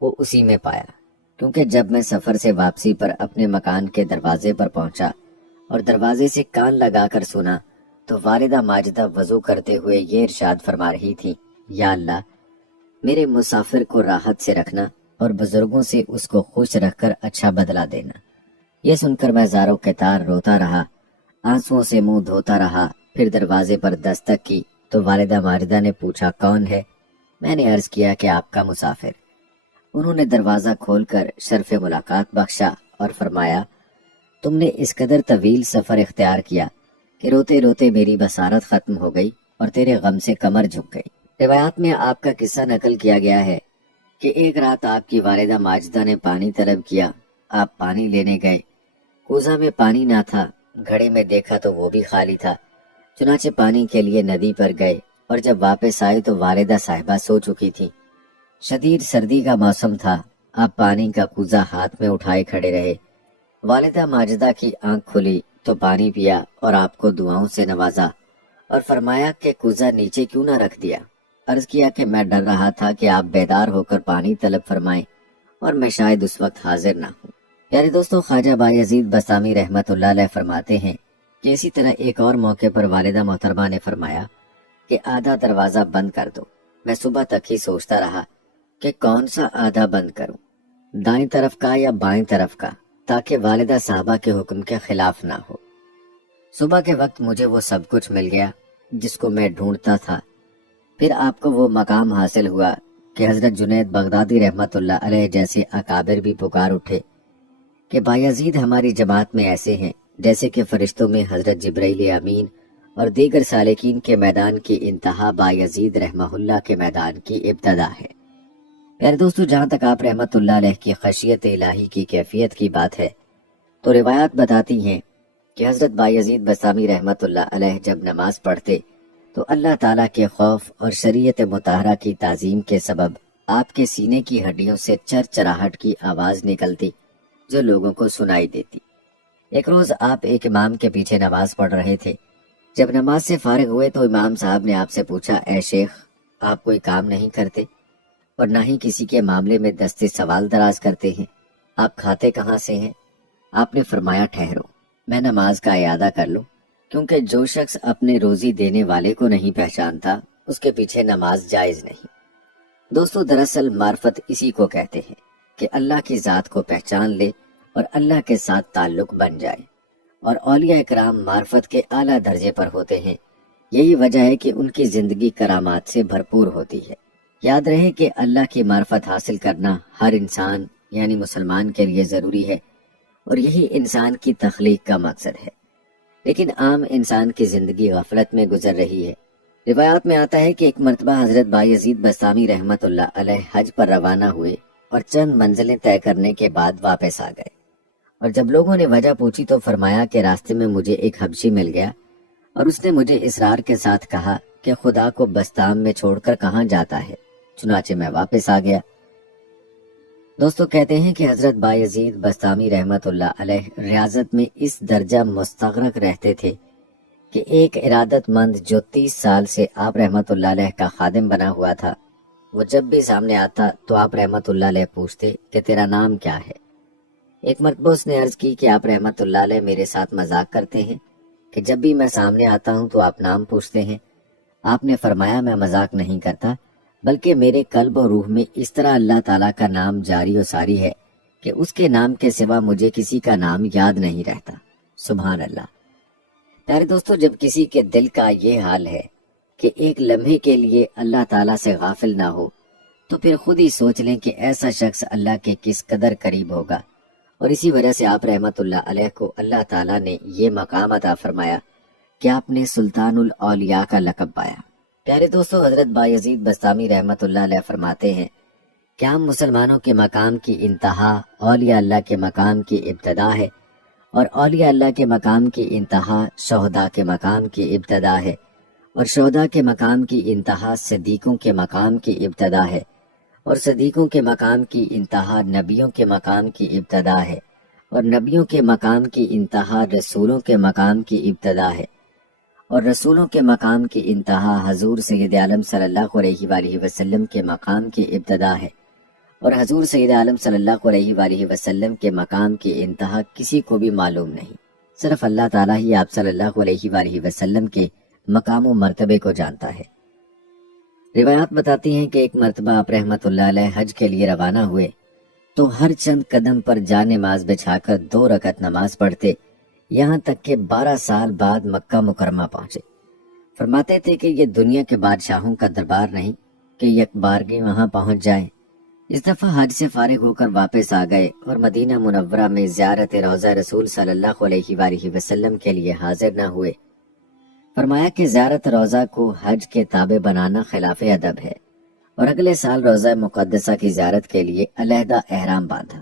وہ اسی میں پایا، کیونکہ جب میں سفر سے واپسی پر اپنے مکان کے دروازے پر پہنچا اور دروازے سے کان لگا کر سنا تو والدہ ماجدہ وضو کرتے ہوئے یہ ارشاد فرما رہی تھی، یا اللہ، میرے مسافر کو راحت سے رکھنا اور بزرگوں سے اس کو خوش رکھ کر اچھا بدلہ دینا۔ یہ سن کر میں زاروں کے تار روتا رہا، آنسوؤں سے منہ دھوتا رہا۔ پھر دروازے پر دستک کی تو والدہ ماجدہ نے پوچھا کون ہے؟ میں نے عرض کیا کہ آپ کا مسافر۔ انہوں نے دروازہ کھول کر شرف ملاقات بخشا اور فرمایا، تم نے اس قدر طویل سفر اختیار کیا کہ روتے روتے میری بصارت ختم ہو گئی اور تیرے غم سے کمر جھک گئی۔ روایات میں آپ کا قصہ نقل کیا گیا ہے کہ ایک رات آپ کی والدہ ماجدہ نے پانی طلب کیا، آپ پانی لینے گئے، کوزہ میں پانی نہ تھا، گھڑے میں دیکھا تو وہ بھی خالی تھا، چنانچہ پانی کے لیے ندی پر گئے، اور جب واپس آئے تو والدہ صاحبہ سو چکی تھی۔ شدید سردی کا موسم تھا، آپ پانی کا کوزہ ہاتھ میں اٹھائے کھڑے رہے۔ والدہ ماجدہ کی آنکھ کھلی تو پانی پیا اور آپ کو دعاؤں سے نوازا اور فرمایا کہ کوزہ نیچے کیوں نہ رکھ دیا۔ عرض کیا کہ میں ڈر رہا تھا کہ آپ بیدار ہو کر پانی طلب فرمائیں اور میں شاید اس وقت حاضر نہ ہوں۔ پیارے دوستو، خواجہ بایزید بسطامی رحمت اللہ علیہ فرماتے ہیں کہ اسی طرح ایک اور موقع پر والدہ محترمہ نے فرمایا کہ آدھا دروازہ بند کر دو۔ میں صبح تک ہی سوچتا رہا کہ کون سا آدھا بند کروں، دائیں طرف کا یا بائیں طرف کا، تاکہ والدہ صاحبہ کے حکم کے خلاف نہ ہو۔ صبح کے وقت مجھے وہ سب کچھ مل گیا جس کو میں ڈھونڈتا تھا۔ پھر آپ کو وہ مقام حاصل ہوا کہ حضرت جنید بغدادی رحمت اللہ علیہ جیسے اکابر بھی پکار اٹھے کہ بایزید ہماری جماعت میں ایسے ہیں جیسے کہ فرشتوں میں حضرت جبرائیل امین اور دیگر سالکین کے میدان کی انتہا بایزید رحمہ اللہ کے میدان کی ابتدا ہے۔ پیارے دوستو، جہاں تک آپ رحمت اللہ علیہ کی خشیت الہی کی کیفیت کی بات ہے تو روایات بتاتی ہیں کہ حضرت بایزید بستامی رحمت اللہ علیہ جب نماز پڑھتے تو اللہ تعالیٰ کے خوف اور شریعت مطہرہ کی تعظیم کے سبب آپ کے سینے کی ہڈیوں سے چرچراہٹ کی آواز نکلتی جو لوگوں کو سنائی دیتی۔ ایک روز آپ ایک امام کے پیچھے نماز پڑھ رہے تھے۔ جب نماز سے فارغ ہوئے تو امام صاحب نے آپ سے پوچھا، اے شیخ، آپ کوئی کام نہیں کرتے اور نہ ہی کسی کے معاملے میں دستے سوال دراز کرتے ہیں، آپ کھاتے کہاں سے ہیں؟ آپ نے فرمایا، ٹھہرو، میں نماز کا اعادہ کر لوں، کیونکہ جو شخص اپنے روزی دینے والے کو نہیں پہچانتا اس کے پیچھے نماز جائز نہیں۔ دوستو، دراصل معرفت اسی کو کہتے ہیں کہ اللہ کی ذات کو پہچان لے اور اللہ کے ساتھ تعلق بن جائے، اور اولیاء کرام معرفت کے اعلیٰ درجے پر ہوتے ہیں۔ یہی وجہ ہے کہ ان کی زندگی کرامات سے بھرپور ہوتی ہے۔ یاد رہے کہ اللہ کی معرفت حاصل کرنا ہر انسان یعنی مسلمان کے لیے ضروری ہے، اور یہی انسان کی تخلیق کا مقصد ہے۔ لیکن عام انسان کی زندگی غفلت میں گزر رہی ہے۔ روایات میں آتا ہے کہ ایک مرتبہ حضرت بایزید بستامی رحمت اللہ علیہ حج پر روانہ ہوئے اور چند منزلیں طے کرنے کے بعد واپس آ گئے، اور جب لوگوں نے وجہ پوچھی تو فرمایا کہ راستے میں مجھے ایک حبشی مل گیا اور اس نے مجھے اصرار کے ساتھ کہا کہ خدا کو بستام میں چھوڑ کر کہاں جاتا ہے، چنانچہ میں واپس آ گیا۔ دوستو، کہتے ہیں کہ حضرت بایزید بستامی رحمت اللہ علیہ ریاضت میں اس درجہ مستغرق رہتے تھے کہ ایک ارادت مند جو 30 سال سے آپ رحمت اللہ علیہ کا خادم بنا ہوا تھا، وہ جب بھی سامنے آتا تو آپ رحمت اللہ علیہ پوچھتے کہ تیرا نام کیا ہے۔ ایک مرتبہ اس نے عرض کی کہ آپ رحمت اللہ علیہ میرے ساتھ مذاق کرتے ہیں کہ جب بھی میں سامنے آتا ہوں تو آپ نام پوچھتے ہیں۔ آپ نے فرمایا، میں مذاق نہیں کرتا، بلکہ میرے قلب و روح میں اس طرح اللہ تعالیٰ کا نام جاری و ساری ہے کہ اس کے نام کے سوا مجھے کسی کا نام یاد نہیں رہتا۔ سبحان اللہ۔ پیارے دوستو، جب کسی کے دل کا یہ حال ہے کہ ایک لمحے کے لیے اللہ تعالیٰ سے غافل نہ ہو، تو پھر خود ہی سوچ لیں کہ ایسا شخص اللہ کے کس قدر قریب ہوگا۔ اور اسی وجہ سے آپ رحمت اللہ علیہ کو اللہ تعالیٰ نے یہ مقام عطا فرمایا کہ آپ نے سلطان الاولیاء کا لقب پایا۔ پیارے دوستو، حضرت بایزید بستامی رحمت اللہ علیہ فرماتے ہیں کہ ہم مسلمانوں کے مقام کی انتہا اولیاء اللہ کے مقام کی ابتدا ہے، اور اولیاء اللہ کے مقام کی انتہا شہداء کے مقام کی ابتدا ہے، اور شہداء کے مقام کی انتہا صدیقوں کے مقام کی ابتدا ہے، اور صدیقوں کے مقام کی انتہا نبیوں کے مقام کی ابتدا ہے، اور نبیوں کے مقام کی انتہا رسولوں کے مقام کی ابتدا ہے، اور رسولوں کے مقام کی انتہا حضور سید عالم صلی اللہ علیہ وآلہ وسلم کے مقام کی ابتدا ہے، اور حضور سید عالم صلی اللہ علیہ وآلہ وسلم کے مقام کی انتہا کسی کو بھی معلوم نہیں، صرف اللہ تعالیٰ ہی آپ صلی اللہ علیہ وآلہ وسلم کے مقام و مرتبے کو جانتا ہے۔ روایات بتاتی ہیں کہ ایک مرتبہ آپ رحمت اللہ علیہ حج کے لیے روانہ ہوئے تو ہر چند قدم پر جا نماز بچھا کر 2 رکعت نماز پڑھتے، یہاں تک کہ 12 سال بعد مکہ مکرمہ پہنچے۔ فرماتے تھے کہ یہ دنیا کے بادشاہوں کا دربار نہیں کہ یک بارگی وہاں پہنچ جائیں۔ اس دفعہ حج سے فارغ ہو کر واپس آ گئے اور مدینہ منورہ میں زیارت روضہ رسول صلی اللہ علیہ وآلہ وسلم کے لیے حاضر نہ ہوئے۔ فرمایا کہ زیارت روضہ کو حج کے تابع بنانا خلاف ادب ہے، اور اگلے سال روضہ مقدسہ کی زیارت کے لیے علیحدہ احرام باندھا۔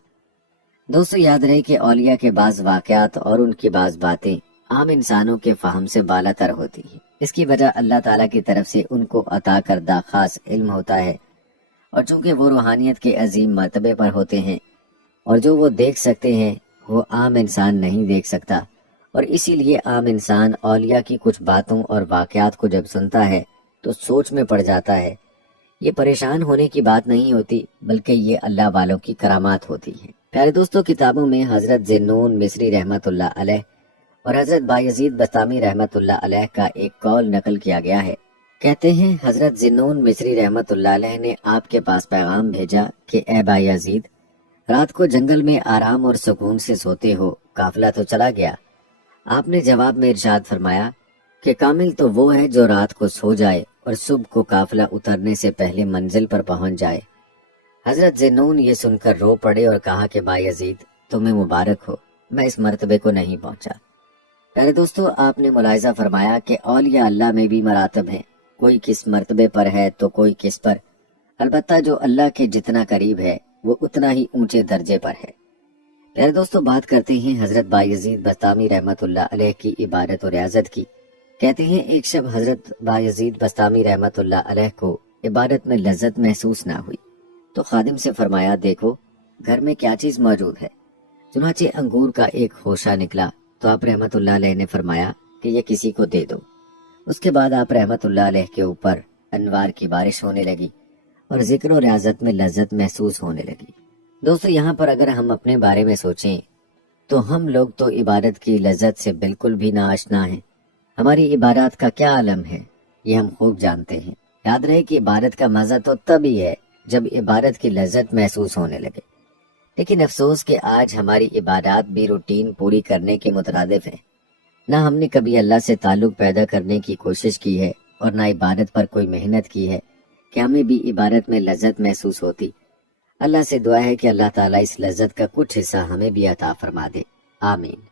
دوستو، یاد رہے کہ اولیاء کے بعض واقعات اور ان کی بعض باتیں عام انسانوں کے فہم سے بالا تر ہوتی ہیں۔ اس کی وجہ اللہ تعالیٰ کی طرف سے ان کو عطا کردہ خاص علم ہوتا ہے، اور چونکہ وہ روحانیت کے عظیم مرتبے پر ہوتے ہیں، اور جو وہ دیکھ سکتے ہیں وہ عام انسان نہیں دیکھ سکتا، اور اسی لیے عام انسان اولیاء کی کچھ باتوں اور واقعات کو جب سنتا ہے تو سوچ میں پڑ جاتا ہے۔ یہ پریشان ہونے کی بات نہیں ہوتی، بلکہ یہ اللہ والوں کی کرامات ہوتی ہیں۔ پیارے دوستو، کتابوں میں حضرت ذنون مصری رحمت اللہ علیہ اور حضرت بایزید بستامی رحمت اللہ علیہ کا ایک قول نقل کیا گیا ہے کہتے ہیں حضرت ذنون مصری رحمت اللہ علیہ نے آپ کے پاس پیغام بھیجا کہ اے بھائی یزید، رات کو جنگل میں آرام اور سکون سے سوتے ہو، قافلہ تو چلا گیا۔ آپ نے جواب میں ارشاد فرمایا کہ کامل تو وہ ہے جو رات کو سو جائے اور صبح کو قافلہ اترنے سے پہلے منزل پر پہنچ جائے۔ حضرت ذنون یہ سن کر رو پڑے اور کہا کہ بھائی یزید، تمہیں مبارک ہو، میں اس مرتبے کو نہیں پہنچا۔ پیارے دوستو، آپ نے ملاحظہ فرمایا کہ اولیاء اللہ میں بھی مراتب ہیں، کوئی کس مرتبے پر ہے تو کوئی کس پر، البتہ جو اللہ کے جتنا قریب ہے وہ اتنا ہی اونچے درجے پر ہے۔ پیارے دوستو، بات کرتے ہیں حضرت بایزید بستامی رحمت اللہ علیہ کی عبادت و ریاضت کی۔ کہتے ہیں ایک شب حضرت بایزید بستامی رحمت اللہ علیہ کو عبادت میں لذت محسوس نہ ہوئی تو خادم سے فرمایا، دیکھو گھر میں کیا چیز موجود ہے۔ چنانچہ انگور کا ایک خوشہ نکلا تو آپ رحمت اللہ علیہ نے فرمایا کہ یہ کسی کو دے دو۔ اس کے بعد آپ رحمت اللہ علیہ کے اوپر انوار کی بارش ہونے لگی اور ذکر و ریاضت میں لذت محسوس ہونے لگی۔ دوستو، یہاں پر اگر ہم اپنے بارے میں سوچیں تو ہم لوگ تو عبادت کی لذت سے بالکل بھی نا آشنا ہیں۔ ہماری عبادات کا کیا عالم ہے یہ ہم خوب جانتے ہیں۔ یاد رہے کہ عبادت کا مزہ تو تب ہی ہے جب عبادت کی لذت محسوس ہونے لگے، لیکن افسوس کہ آج ہماری عبادات بھی روٹین پوری کرنے کے مترادف ہیں۔ نہ ہم نے کبھی اللہ سے تعلق پیدا کرنے کی کوشش کی ہے اور نہ عبادت پر کوئی محنت کی ہے کہ ہمیں بھی عبادت میں لذت محسوس ہوتی۔ اللہ سے دعا ہے کہ اللہ تعالیٰ اس لذت کا کچھ حصہ ہمیں بھی عطا فرما دے، آمین۔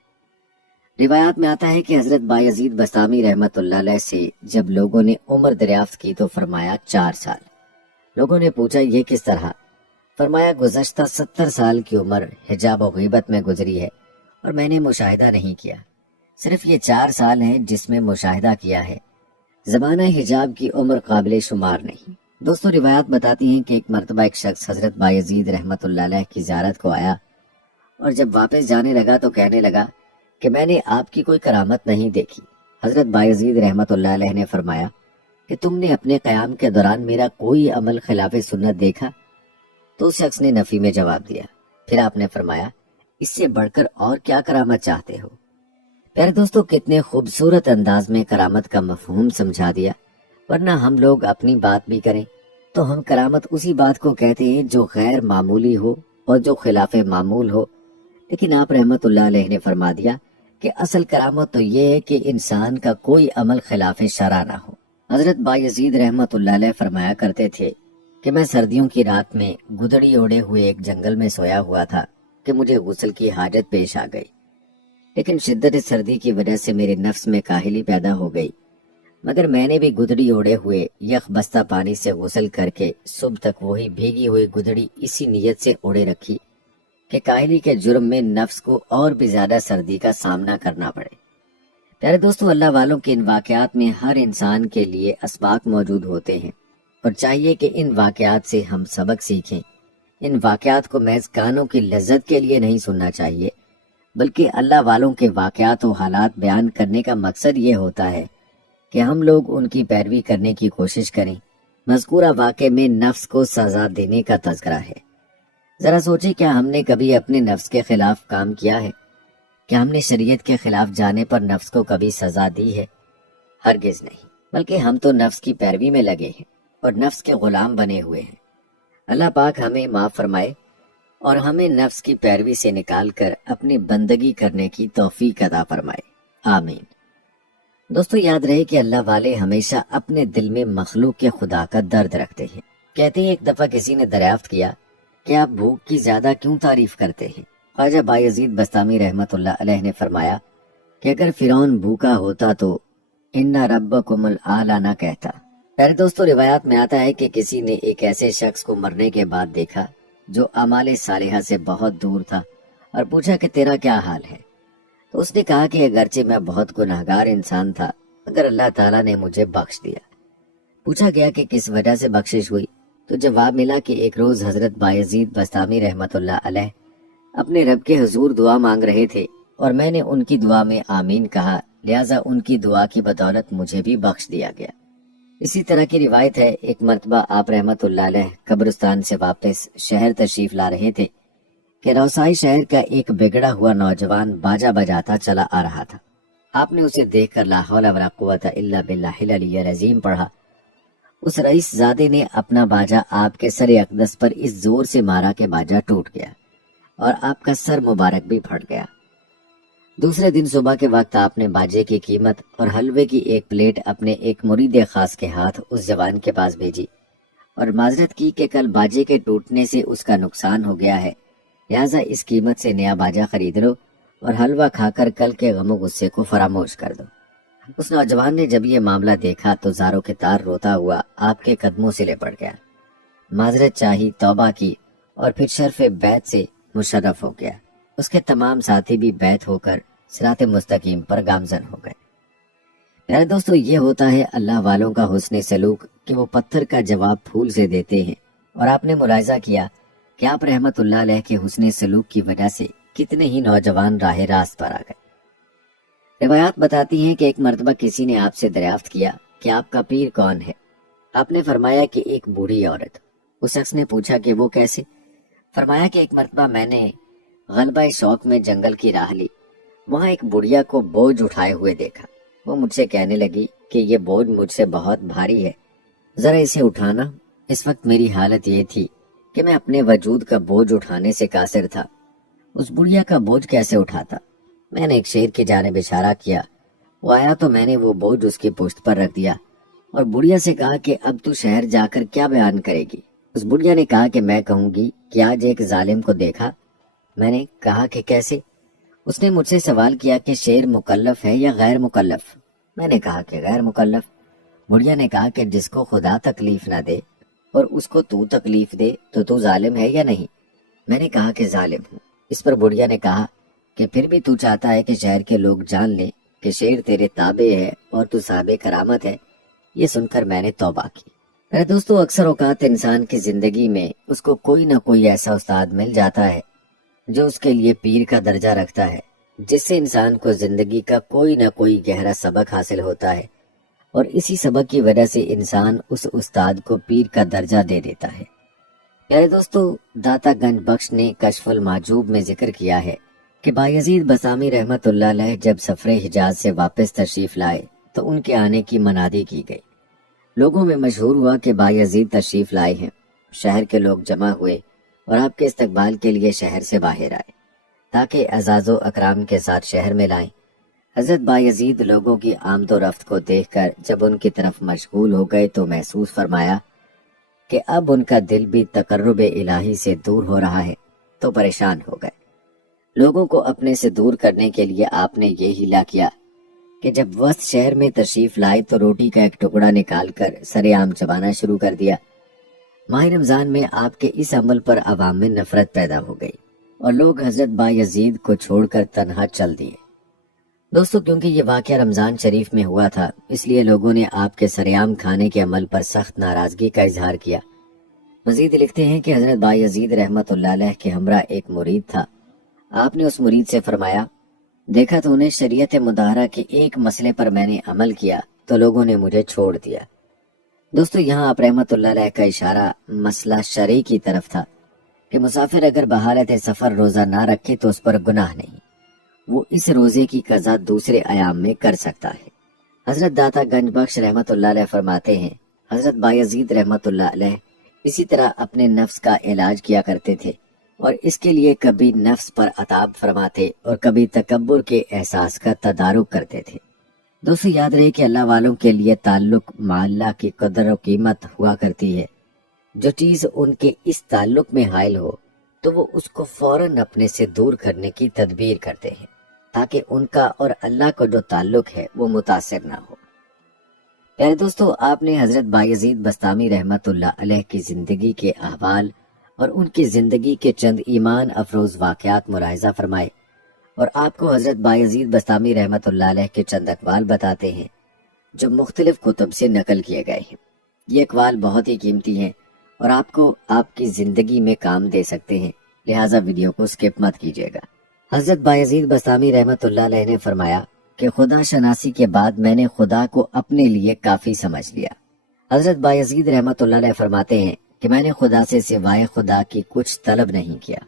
روایات میں آتا ہے کہ حضرت بایزید بستامی رحمت اللہ علیہ سے جب لوگوں نے عمر دریافت کی تو فرمایا 4 سال۔ لوگوں نے پوچھا یہ کس طرح؟ فرمایا گزشتہ 70 سال کی عمر حجاب و غیبت میں گزری ہے اور میں نے مشاہدہ نہیں کیا، صرف یہ 4 سال ہیں جس میں مشاہدہ کیا ہے۔ زمانہ حجاب کی عمر قابل شمار نہیں۔ دوستو، روایات بتاتی ہیں کہ ایک مرتبہ ایک شخص حضرت بایزید رحمت اللہ علیہ کی زیارت کو آیا اور جب واپس جانے لگا تو کہنے لگا کہ میں نے آپ کی کوئی کرامت نہیں دیکھی۔ حضرت بایزید رحمت اللہ علیہ نے فرمایا کہ تم نے اپنے قیام کے دوران میرا کوئی عمل خلاف سنت دیکھا؟ تو اس شخص نے نفی میں جواب دیا۔ پھر آپ نے فرمایا اس سے بڑھ کر اور کیا کرامت چاہتے ہو؟ پیارے دوستو، کتنے خوبصورت انداز میں کرامت کا مفہوم سمجھا دیا۔ ورنہ ہم لوگ اپنی بات بھی کریں تو ہم کرامت اسی بات کو کہتے ہیں جو غیر معمولی ہو اور جو خلاف معمول ہو، لیکن آپ رحمت اللہ علیہ نے فرما دیا کہ اصل کرامت تو یہ ہے کہ انسان کا کوئی عمل خلاف شرع نہ ہو۔ حضرت بایزید رحمت اللہ علیہ فرمایا کرتے تھے کہ میں سردیوں کی رات میں گدڑی اوڑے ہوئے ایک جنگل میں سویا ہوا تھا کہ مجھے غسل کی حاجت پیش آ گئی، لیکن شدت سردی کی وجہ سے میرے نفس میں کاہلی پیدا ہو گئی، مگر میں نے بھی گدڑی اوڑے ہوئے یخ بستہ پانی سے غسل کر کے صبح تک وہی بھیگی ہوئی گدڑی اسی نیت سے اوڑے رکھی کہ کاہلی کے جرم میں نفس کو اور بھی زیادہ سردی کا سامنا کرنا پڑے۔ پیارے دوستو، اللہ والوں کے ان واقعات میں ہر انسان کے لیے اسباق موجود ہوتے ہیں اور چاہیے کہ ان واقعات سے ہم سبق سیکھیں۔ ان واقعات کو محض کانوں کی لذت کے لیے نہیں سننا چاہیے، بلکہ اللہ والوں کے واقعات و حالات بیان کرنے کا مقصد یہ ہوتا ہے کہ ہم لوگ ان کی پیروی کرنے کی کوشش کریں۔ مذکورہ واقعے میں نفس کو سزا دینے کا تذکرہ ہے۔ ذرا سوچیں، کیا ہم نے کبھی اپنے نفس کے خلاف کام کیا ہے؟ کیا ہم نے شریعت کے خلاف جانے پر نفس کو کبھی سزا دی ہے؟ ہرگز نہیں، بلکہ ہم تو نفس کی پیروی میں لگے ہیں اور نفس کے غلام بنے ہوئے ہیں۔ اللہ پاک ہمیں معاف فرمائے اور ہمیں نفس کی پیروی سے نکال کر اپنی بندگی کرنے کی توفیق عطا فرمائے، آمین۔ دوستو، یاد رہے کہ اللہ والے ہمیشہ اپنے دل میں مخلوق کے خدا کا درد رکھتے ہیں۔ کہتے ہیں ایک دفعہ کسی نے دریافت کیا کہ آپ بھوک کی زیادہ کیوں تعریف کرتے ہیں؟ خواجہ بایزید بستامی رحمت اللہ علیہ نے فرمایا کہ اگر فرعون بھوکا ہوتا تو ان ربکم الاعلی نہ کہتا۔ پیارے دوستو، روایات میں آتا ہے کہ کسی نے ایک ایسے شخص کو مرنے کے بعد دیکھا جو اعمال صالحہ سے بہت دور تھا اور پوچھا کہ تیرا کیا حال ہے؟ تو اس نے کہا کہ اگرچہ میں بہت گناہگار انسان تھا مگر اللہ تعالیٰ نے مجھے بخش دیا۔ پوچھا گیا کہ کس وجہ سے بخشش ہوئی تو جواب ملا کہ ایک روز حضرت بایزید بستامی رحمت اللہ علیہ اپنے رب کے حضور دعا مانگ رہے تھے اور میں نے ان کی دعا میں آمین کہا، لہٰذا ان کی دعا کی بدولت مجھے بھی بخش دیا گیا۔ اسی طرح کی روایت ہے، ایک مرتبہ آپ رحمت اللہ علیہ قبرستان سے واپس شہر تشریف لا رہے تھے کہ روسائی شہر کا ایک بگڑا ہوا نوجوان باجا بجاتا چلا آ رہا تھا۔ آپ نے اسے دیکھ کر لا حول ولا قوت الا باللہ العلی العظیم پڑھا اس رئیس زادے نے اپنا باجا آپ کے سر اقدس پر اس زور سے مارا کہ باجا ٹوٹ گیا اور آپ کا سر مبارک بھی پھٹ گیا۔ دوسرے دن صبح کے وقت آپ نے باجے کی قیمت اور حلوے کی ایک پلیٹ اپنے ایک مرید خاص کے ہاتھ اس جوان کے پاس بھیجی اور معذرت کی کہ کل باجے کے ٹوٹنے سے اس کا نقصان ہو گیا ہے، لہٰذا اس قیمت سے نیا باجا خرید لو اور حلوہ کھا کر کل کے غم و غصے کو فراموش کر دو۔ اس نوجوان نے جب یہ معاملہ دیکھا تو زاروں کے تار روتا ہوا آپ کے قدموں سے لپٹ گیا، معذرت چاہی، توبہ کی اور پھر شرف بیعت سے مشرف ہو گیا۔ اس کے تمام ساتھی بھی بیعت ہو کر صراط مستقیم پر گامزن ہو گئے۔ میرے دوستو، یہ ہوتا ہے اللہ والوں کا حسن سلوک کہ وہ پتھر کا جواب پھول سے دیتے ہیں، اور آپ نے ملاحظہ کیا کہ آپ رحمت اللہ علیہ کے حسن سلوک کی وجہ سے کتنے ہی نوجوان راہ راست پر آ گئے۔ روایات بتاتی ہیں کہ ایک مرتبہ کسی نے آپ سے دریافت کیا کہ آپ کا پیر کون ہے؟ آپ نے فرمایا کہ ایک بوڑھی عورت۔ اس شخص نے پوچھا کہ وہ کیسے؟ فرمایا کہ ایک مرتبہ میں نے غلبہ شوق میں جنگل کی راہ لی، وہاں ایک بڑھیا کو بوجھ اٹھائے ہوئے دیکھا۔ وہ مجھ سے کہنے لگی کہ یہ بوجھ مجھ سے بہت بھاری ہے، ذرا اسے اٹھانا۔ اس وقت میری حالت یہ تھی کہ میں اپنے وجود کا بوجھ اٹھانے سے قاصر تھا، اس بڑھیا کا بوجھ کیسے اٹھاتا؟ میں نے ایک شیر کی جانب اشارہ کیا، وہ آیا تو میں نے وہ بوجھ اس کی پشت پر رکھ دیا اور بڑھیا سے کہا کہ اب تو شہر جا کر کیا بیان کرے گی؟ اس بڑھیا نے کہا کہ میں کہوں گی کہ آج ایک ظالم کو دیکھا۔ میں نے کہا کہ کیسے؟ اس نے مجھ سے سوال کیا کہ شیر مکلف ہے یا غیر مکلف؟ میں نے کہا کہ غیر مکلف۔ بڑھیا نے کہا کہ جس کو خدا تکلیف نہ دے اور اس کو تو تکلیف دے تو ظالم ہے یا نہیں؟ میں نے کہا کہ ظالم ہوں۔ اس پر بڑھیا نے کہا کہ پھر بھی تو چاہتا ہے کہ شہر کے لوگ جان لیں کہ شیر تیرے تابع ہے اور تو صاحب کرامت ہے۔ یہ سن کر میں نے توبہ کی۔ میرے دوستو، اکثر اوقات انسان کی زندگی میں اس کو کوئی نہ کوئی ایسا استاد مل جاتا ہے جو اس کے لیے پیر کا درجہ رکھتا ہے، جس سے انسان کو زندگی کا کوئی نہ کوئی گہرا سبق حاصل ہوتا ہے، اور اسی سبق کی وجہ سے انسان اس استاد کو پیر کا درجہ دے دیتا ہے۔ میرے دوستو، داتا گنج بخش نے کشف المحجوب میں ذکر کیا ہے کہ بایزید بسطامی رحمت اللہ علیہ جب سفر حجاز سے واپس تشریف لائے تو ان کے آنے کی منادی کی گئی۔ لوگوں میں مشہور ہوا کہ بایزید تشریف لائے ہیں۔ شہر کے لوگ جمع ہوئے اور آپ کے استقبال کے لیے شہر سے باہر آئے تاکہ اعزاز و اکرام کے ساتھ شہر میں لائیں۔ حضرت بایزید لوگوں کی آمد و رفت کو دیکھ کر جب ان کی طرف مشغول ہو گئے تو محسوس فرمایا کہ اب ان کا دل بھی تقرب الہی سے دور ہو رہا ہے، تو پریشان ہو گئے۔ لوگوں کو اپنے سے دور کرنے کے لیے آپ نے یہ ہیلا کیا کہ جب وسط شہر میں تشریف لائے تو روٹی کا ایک ٹکڑا نکال کر سر عام چبانا شروع کر دیا۔ ماہ رمضان میں آپ کے اس عمل پر عوام میں نفرت پیدا ہو گئی اور لوگ حضرت بایزید کو چھوڑ کر تنہا چل دیے۔ دوستو، کیونکہ یہ واقعہ رمضان شریف میں ہوا تھا، اس لیے لوگوں نے آپ کے سریعام کھانے کے عمل پر سخت ناراضگی کا اظہار کیا۔ مزید لکھتے ہیں کہ حضرت بایزید رحمت اللہ علیہ کے ہمراہ ایک مرید تھا۔ آپ نے اس مرید سے فرمایا، دیکھا تو انہیں شریعت مطہرہ کے ایک مسئلے پر میں نے عمل کیا تو لوگوں نے مجھے چھوڑ دیا۔ دوستو، یہاں آپ رحمت اللہ علیہ کا اشارہ مسئلہ شرعی کی طرف تھا کہ مسافر اگر بحالت سفر روزہ نہ رکھے تو اس پر گناہ نہیں، وہ اس روزے کی قضا دوسرے ایام میں کر سکتا ہے۔ حضرت داتا گنج بخش رحمت اللہ علیہ فرماتے ہیں، حضرت بایزید رحمت اللہ علیہ اسی طرح اپنے نفس کا علاج کیا کرتے تھے اور اس کے لیے کبھی نفس پر عتاب فرماتے اور کبھی تکبر کے احساس کا تدارک کرتے تھے۔ دوستو، یاد رہے کہ اللہ والوں کے لیے تعلق مع اللہ کی قدر و قیمت ہوا کرتی ہے۔ جو چیز ان کے اس تعلق میں حائل ہو تو وہ اس کو فوراً اپنے سے دور کرنے کی تدبیر کرتے ہیں تاکہ ان کا اور اللہ کا جو تعلق ہے وہ متاثر نہ ہو۔ پیارے دوستو، آپ نے حضرت بایزید بسطامی رحمت اللہ علیہ کی زندگی کے احوال اور ان کی زندگی کے چند ایمان افروز واقعات ملاحظہ فرمائے، اور آپ کو حضرت بایزید بسطامی رحمت اللہ علیہ کے چند اقوال بتاتے ہیں جو مختلف کتب سے نقل کیے گئے ہیں۔ یہ اقوال بہت ہی قیمتی ہیں اور آپ کو آپ کی زندگی میں کام دے سکتے ہیں، لہٰذا ویڈیو کو سکپ مت کیجیے گا۔ حضرت بایزید بسطامی رحمت اللہ علیہ نے فرمایا کہ خدا شناسی کے بعد میں نے خدا کو اپنے لیے کافی سمجھ لیا۔ حضرت بایزید رحمت اللہ علیہ فرماتے ہیں کہ میں نے خدا سے سوائے خدا کی کچھ طلب نہیں کیا،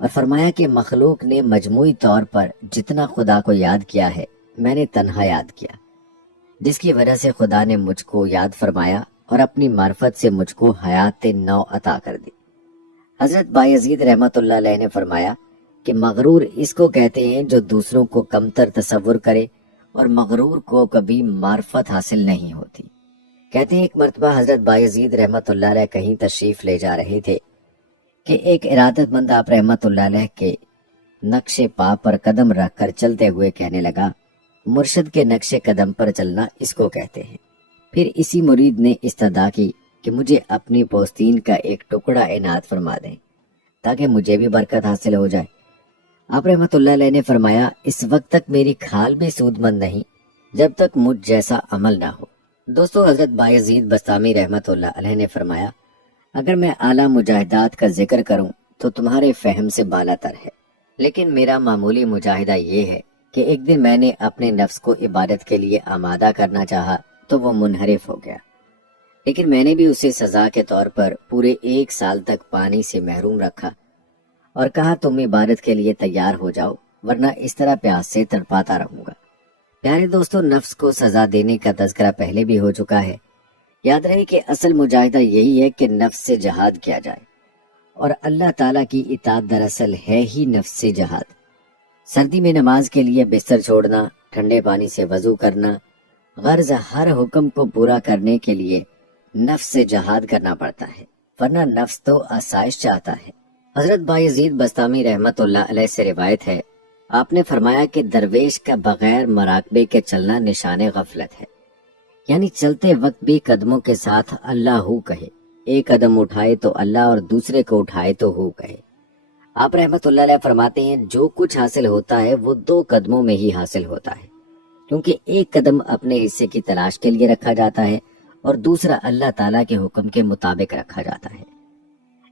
اور فرمایا کہ مخلوق نے مجموعی طور پر جتنا خدا کو یاد کیا ہے میں نے تنہا یاد کیا، جس کی وجہ سے خدا نے مجھ کو یاد فرمایا اور اپنی معرفت سے مجھ کو حیات نو عطا کر دی۔ حضرت بایزید رحمت اللہ علیہ نے فرمایا کہ مغرور اس کو کہتے ہیں جو دوسروں کو کمتر تصور کرے، اور مغرور کو کبھی معرفت حاصل نہیں ہوتی۔ کہتے ہیں ایک مرتبہ حضرت بایزید رحمت اللہ علیہ کہیں تشریف لے جا رہے تھے کہ ایک ارادت مند آپ رحمت اللہ علیہ کے نقش پا پر قدم رکھ کر چلتے ہوئے کہنے لگا، مرشد کے نقش قدم پر چلنا اس کو کہتے ہیں۔ پھر اسی مرید نے استدعا کی کہ مجھے اپنی پوستین کا ایک ٹکڑا عنایت فرما دیں تاکہ مجھے بھی برکت حاصل ہو جائے۔ آپ رحمت اللہ علیہ نے فرمایا، اس وقت تک میری کھال بھی سود مند نہیں جب تک مجھ جیسا عمل نہ ہو۔ دوستو، حضرت بایزید بسطامی رحمت اللہ علیہ نے فرمایا، اگر میں اعلیٰ مجاہدات کا ذکر کروں تو تمہارے فہم سے بالا تر ہے، لیکن میرا معمولی مجاہدہ یہ ہے کہ ایک دن میں نے اپنے نفس کو عبادت کے لیے آمادہ کرنا چاہا تو وہ منحرف ہو گیا، لیکن میں نے بھی اسے سزا کے طور پر پورے 1 سال تک پانی سے محروم رکھا اور کہا تم عبادت کے لیے تیار ہو جاؤ ورنہ اس طرح پیاس سے تڑپاتا رہوں گا۔ پیارے دوستو، نفس کو سزا دینے کا تذکرہ پہلے بھی ہو چکا ہے۔ یاد رہے کہ اصل مجاہدہ یہی ہے کہ نفس سے جہاد کیا جائے، اور اللہ تعالیٰ کی اطاعت دراصل ہے ہی نفس سے جہاد۔ سردی میں نماز کے لیے بستر چھوڑنا، ٹھنڈے پانی سے وضو کرنا، غرض ہر حکم کو پورا کرنے کے لیے نفس سے جہاد کرنا پڑتا ہے، ورنہ نفس تو آسائش چاہتا ہے۔ حضرت بایزید بسطامی رحمت اللہ علیہ سے روایت ہے، آپ نے فرمایا کہ درویش کا بغیر مراقبے کے چلنا نشان غفلت ہے، یعنی چلتے وقت بھی قدموں کے ساتھ اللہ ہو کہے، ایک قدم اٹھائے تو اللہ اور دوسرے کو اٹھائے تو ہو کہے۔ آپ رحمت اللہ علیہ فرماتے ہیں، جو کچھ حاصل ہوتا ہے وہ 2 قدموں میں ہی حاصل ہوتا ہے، کیونکہ ایک قدم اپنے حصے کی تلاش کے لیے رکھا جاتا ہے اور دوسرا اللہ تعالیٰ کے حکم کے مطابق رکھا جاتا ہے۔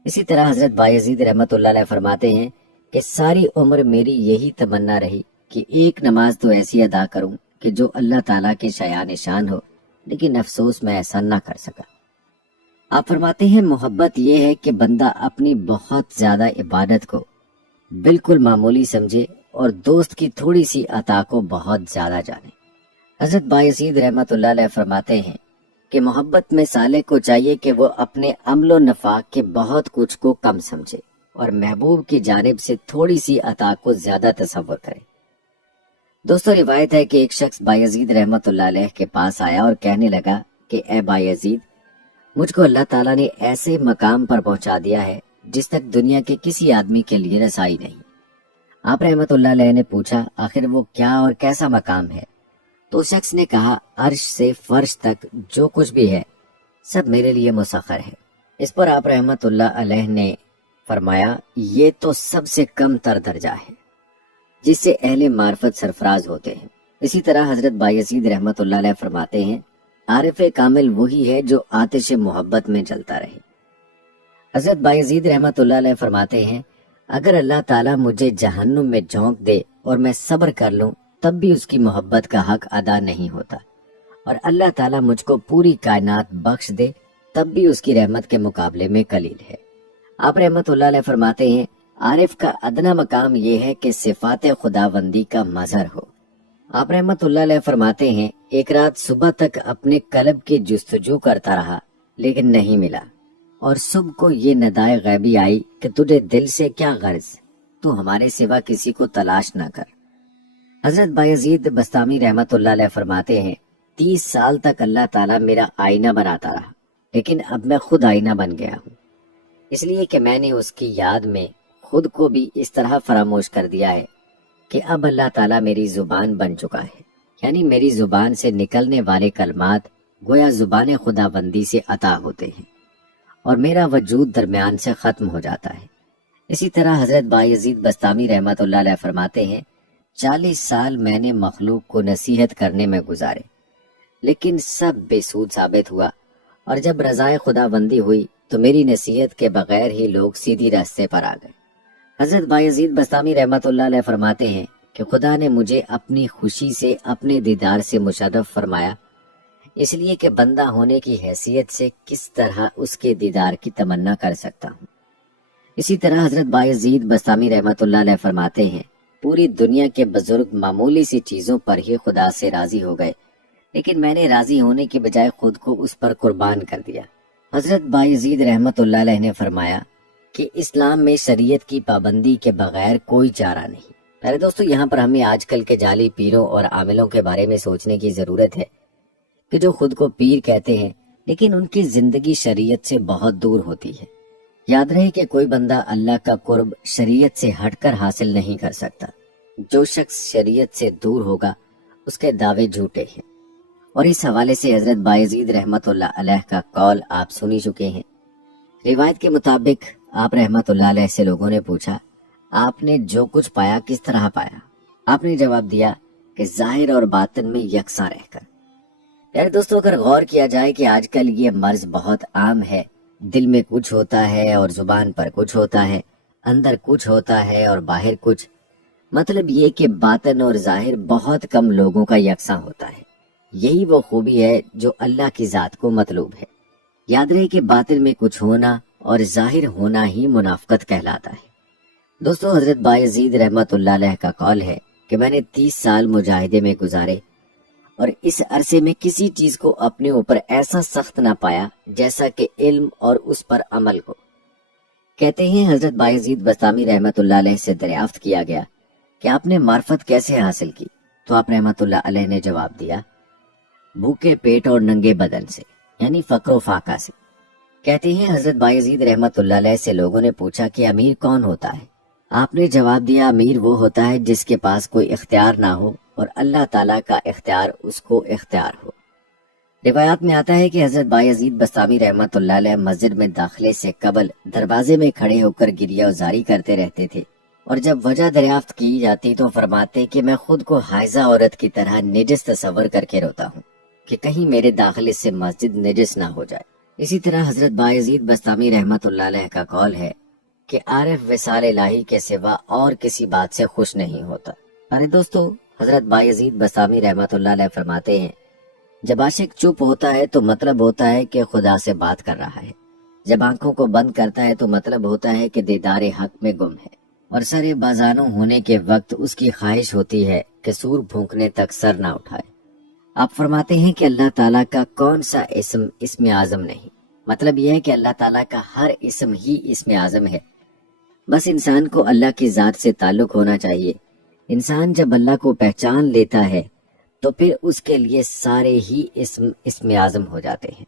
اسی طرح حضرت بایزید رحمت اللہ علیہ فرماتے ہیں کہ ساری عمر میری یہی تمنا رہی کہ ایک نماز تو ایسی ادا کروں کہ جو اللہ تعالیٰ کے شایان نشان ہو، لیکن افسوس میں ایسا نہ کر سکا۔ آپ فرماتے ہیں محبت یہ ہے کہ بندہ اپنی بہت زیادہ عبادت کو بالکل معمولی سمجھے اور دوست کی تھوڑی سی عطا کو بہت زیادہ جانے۔ حضرت بایزید رحمت اللہ علیہ فرماتے ہیں کہ محبت میں سالک کو چاہیے کہ وہ اپنے عمل و نفاق کے بہت کچھ کو کم سمجھے اور محبوب کی جانب سے تھوڑی سی عطا کو زیادہ تصور کرے۔ دوستو، روایت ہے کہ ایک شخص بایزید رحمت اللہ علیہ کے پاس آیا اور کہنے لگا کہ اے بایزید، مجھ کو اللہ تعالیٰ نے ایسے مقام پر پہنچا دیا ہے جس تک دنیا کے کسی آدمی کے لیے رسائی نہیں۔ آپ رحمت اللہ علیہ نے پوچھا، آخر وہ کیا اور کیسا مقام ہے؟ تو اس شخص نے کہا، عرش سے فرش تک جو کچھ بھی ہے سب میرے لیے مسخر ہے۔ اس پر آپ رحمت اللہ علیہ نے فرمایا، یہ تو سب سے کم تر درجہ ہے جس سے اہل معرفت سرفراز ہوتے ہیں۔ اسی طرح حضرت بایزید رحمت اللہ علیہ فرماتے ہیں، عارف کامل وہی ہے جو آتش محبت میں جلتا رہے۔ حضرت بایزید رحمت اللہ علیہ فرماتے ہیں، اگر اللہ تعالیٰ مجھے جہنم میں جھونک دے اور میں صبر کر لوں تب بھی اس کی محبت کا حق ادا نہیں ہوتا، اور اللہ تعالیٰ مجھ کو پوری کائنات بخش دے تب بھی اس کی رحمت کے مقابلے میں قلیل ہے۔ آپ رحمت اللہ علیہ فرماتے ہیں، عارف کا ادنا مقام یہ ہے کہ صفات خداوندی کا مظہر ہو۔ آپ رحمت اللہ علیہ فرماتے ہیں، ایک رات صبح تک اپنے قلب کی جستجو کرتا رہا لیکن نہیں ملا، اور صبح کو یہ ندائے غیبی آئی کہ تجھے دل سے کیا غرض، تو ہمارے سوا کسی کو تلاش نہ کر۔ حضرت بایزید بسطامی رحمت اللہ علیہ فرماتے ہیں، 30 سال تک اللہ تعالیٰ میرا آئینہ بناتا رہا، لیکن اب میں خود آئینہ بن گیا ہوں، اس لیے کہ میں نے اس کی یاد میں خود کو بھی اس طرح فراموش کر دیا ہے کہ اب اللہ تعالیٰ میری زبان بن چکا ہے، یعنی میری زبان سے نکلنے والے کلمات گویا زبان خداوندی سے عطا ہوتے ہیں اور میرا وجود درمیان سے ختم ہو جاتا ہے۔ اسی طرح حضرت بایزید بسطامی رحمت اللہ علیہ فرماتے ہیں، 40 سال میں نے مخلوق کو نصیحت کرنے میں گزارے لیکن سب بے سود ثابت ہوا، اور جب رضائے خداوندی ہوئی تو میری نصیحت کے بغیر ہی لوگ سیدھی راستے پر آ گئے۔ حضرت بایزید بسطامی رحمت اللہ علیہ فرماتے ہیں کہ خدا نے مجھے اپنی خوشی سے اپنے دیدار سے مشرف فرمایا، اس لیے کہ بندہ ہونے کی حیثیت سے کس طرح اس کے دیدار کی تمنا کر سکتا ہوں۔ اسی طرح حضرت بایزید بسطامی رحمت اللہ علیہ فرماتے ہیں، پوری دنیا کے بزرگ معمولی سی چیزوں پر ہی خدا سے راضی ہو گئے، لیکن میں نے راضی ہونے کے بجائے خود کو اس پر قربان کر دیا۔ حضرت بایزید رحمت اللہ علیہ نے فرمایا کہ اسلام میں شریعت کی پابندی کے بغیر کوئی چارہ نہیں۔ میرے دوستو، یہاں پر ہمیں آج کل کے جعلی پیروں اور عاملوں کے بارے میں سوچنے کی ضرورت ہے کہ جو خود کو پیر کہتے ہیں لیکن ان کی زندگی شریعت سے بہت دور ہوتی ہے۔ یاد رہے کہ کوئی بندہ اللہ کا قرب شریعت سے ہٹ کر حاصل نہیں کر سکتا۔ جو شخص شریعت سے دور ہوگا اس کے دعوے جھوٹے ہیں، اور اس حوالے سے حضرت بایزید رحمت اللہ علیہ کا قول آپ سنی چکے ہیں۔ روایت کے مطابق آپ رحمت اللہ علیہ سے لوگوں نے پوچھا، آپ نے جو کچھ پایا کس طرح پایا؟ آپ نے جواب دیا کہ ظاہر اور باطن میں یکساں رہ کر۔ یار دوستو، اگر غور کیا جائے کہ آج کل یہ مرض بہت عام ہے، دل میں کچھ ہوتا ہے اور زبان پر کچھ ہوتا ہے، اندر کچھ ہوتا ہے اور باہر کچھ، مطلب یہ کہ باطن اور ظاہر بہت کم لوگوں کا یکساں ہوتا ہے۔ یہی وہ خوبی ہے جو اللہ کی ذات کو مطلوب ہے۔ یاد رہے کہ باطن میں کچھ ہونا اور ظاہر ہونا ہی منافقت کہلاتا ہے۔ دوستو، حضرت بایزید رحمت اللہ علیہ کا قول ہے کہ میں نے 30 سال مجاہدے میں گزارے اور اس عرصے میں کسی چیز کو اپنے اوپر ایسا سخت نہ پایا جیسا کہ علم اور اس پر عمل کو۔ کہتے ہیں حضرت بایزید بسطامی رحمت اللہ علیہ سے دریافت کیا گیا کہ آپ نے معرفت کیسے حاصل کی؟ تو آپ رحمت اللہ علیہ نے جواب دیا، بھوکے پیٹ اور ننگے بدن سے، یعنی فقر و فاقہ سے۔ کہتے ہیں حضرت بایزید رحمت اللہ علیہ سے لوگوں نے پوچھا کہ امیر کون ہوتا ہے؟ آپ نے جواب دیا، امیر وہ ہوتا ہے جس کے پاس کوئی اختیار نہ ہو اور اللہ تعالیٰ کا اختیار اس کو اختیار ہو۔ روایات میں آتا ہے کہ حضرت بایزید بسطامی رحمت اللہ علیہ مسجد میں داخلے سے قبل دروازے میں کھڑے ہو کر گریہ وزاری کرتے رہتے تھے، اور جب وجہ دریافت کی جاتی تو فرماتے کہ میں خود کو حائضہ عورت کی طرح نجس تصور کر کے روتا ہوں کہ کہیں میرے داخلے سے مسجد نجس نہ ہو جائے۔ اسی طرح حضرت بایزید بسطامی رحمت اللہ علیہ کا قول ہے کہ عارف وصال الہی کے سوا اور کسی بات سے خوش نہیں ہوتا۔ ارے دوستو، حضرت بایزید بسطامی رحمت اللہ علیہ فرماتے ہیں، جب عاشق چپ ہوتا ہے تو مطلب ہوتا ہے کہ خدا سے بات کر رہا ہے، جب آنکھوں کو بند کرتا ہے تو مطلب ہوتا ہے کہ دیدار حق میں گم ہے، اور سر بازانو ہونے کے وقت اس کی خواہش ہوتی ہے کہ سور بھونکنے تک سر نہ اٹھائے۔ آپ فرماتے ہیں کہ اللہ تعالیٰ کا کون سا اسم اعظم نہیں؟ مطلب یہ ہے کہ اللہ تعالیٰ کا ہر اسم ہی اسم اعظم ہے، بس انسان کو اللہ کی ذات سے تعلق ہونا چاہیے۔ انسان جب اللہ کو پہچان لیتا ہے تو پھر اس کے لیے سارے ہی اسم اعظم ہو جاتے ہیں۔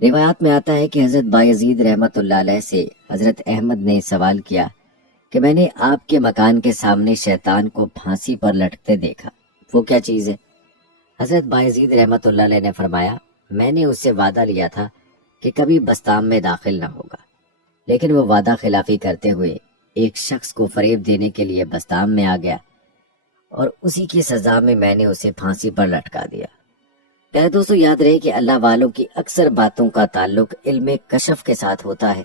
روایات میں آتا ہے کہ حضرت بایزید رحمت اللہ علیہ سے حضرت احمد نے سوال کیا کہ میں نے آپ کے مکان کے سامنے شیطان کو پھانسی پر لٹکتے دیکھا، وہ کیا چیز ہے؟ حضرت بایزید رحمت اللہ علیہ نے فرمایا، میں نے اس سے وعدہ لیا تھا کہ کبھی بسطام میں داخل نہ ہوگا، لیکن وہ وعدہ خلافی کرتے ہوئے ایک شخص کو فریب دینے کے لیے بسطام میں آ گیا، اور اسی کی سزا میں نے اسے پھانسی پر لٹکا دیا۔ پیارے دوستو، یاد رہے کہ اللہ والوں کی اکثر باتوں کا تعلق علم کشف کے ساتھ ہوتا ہے،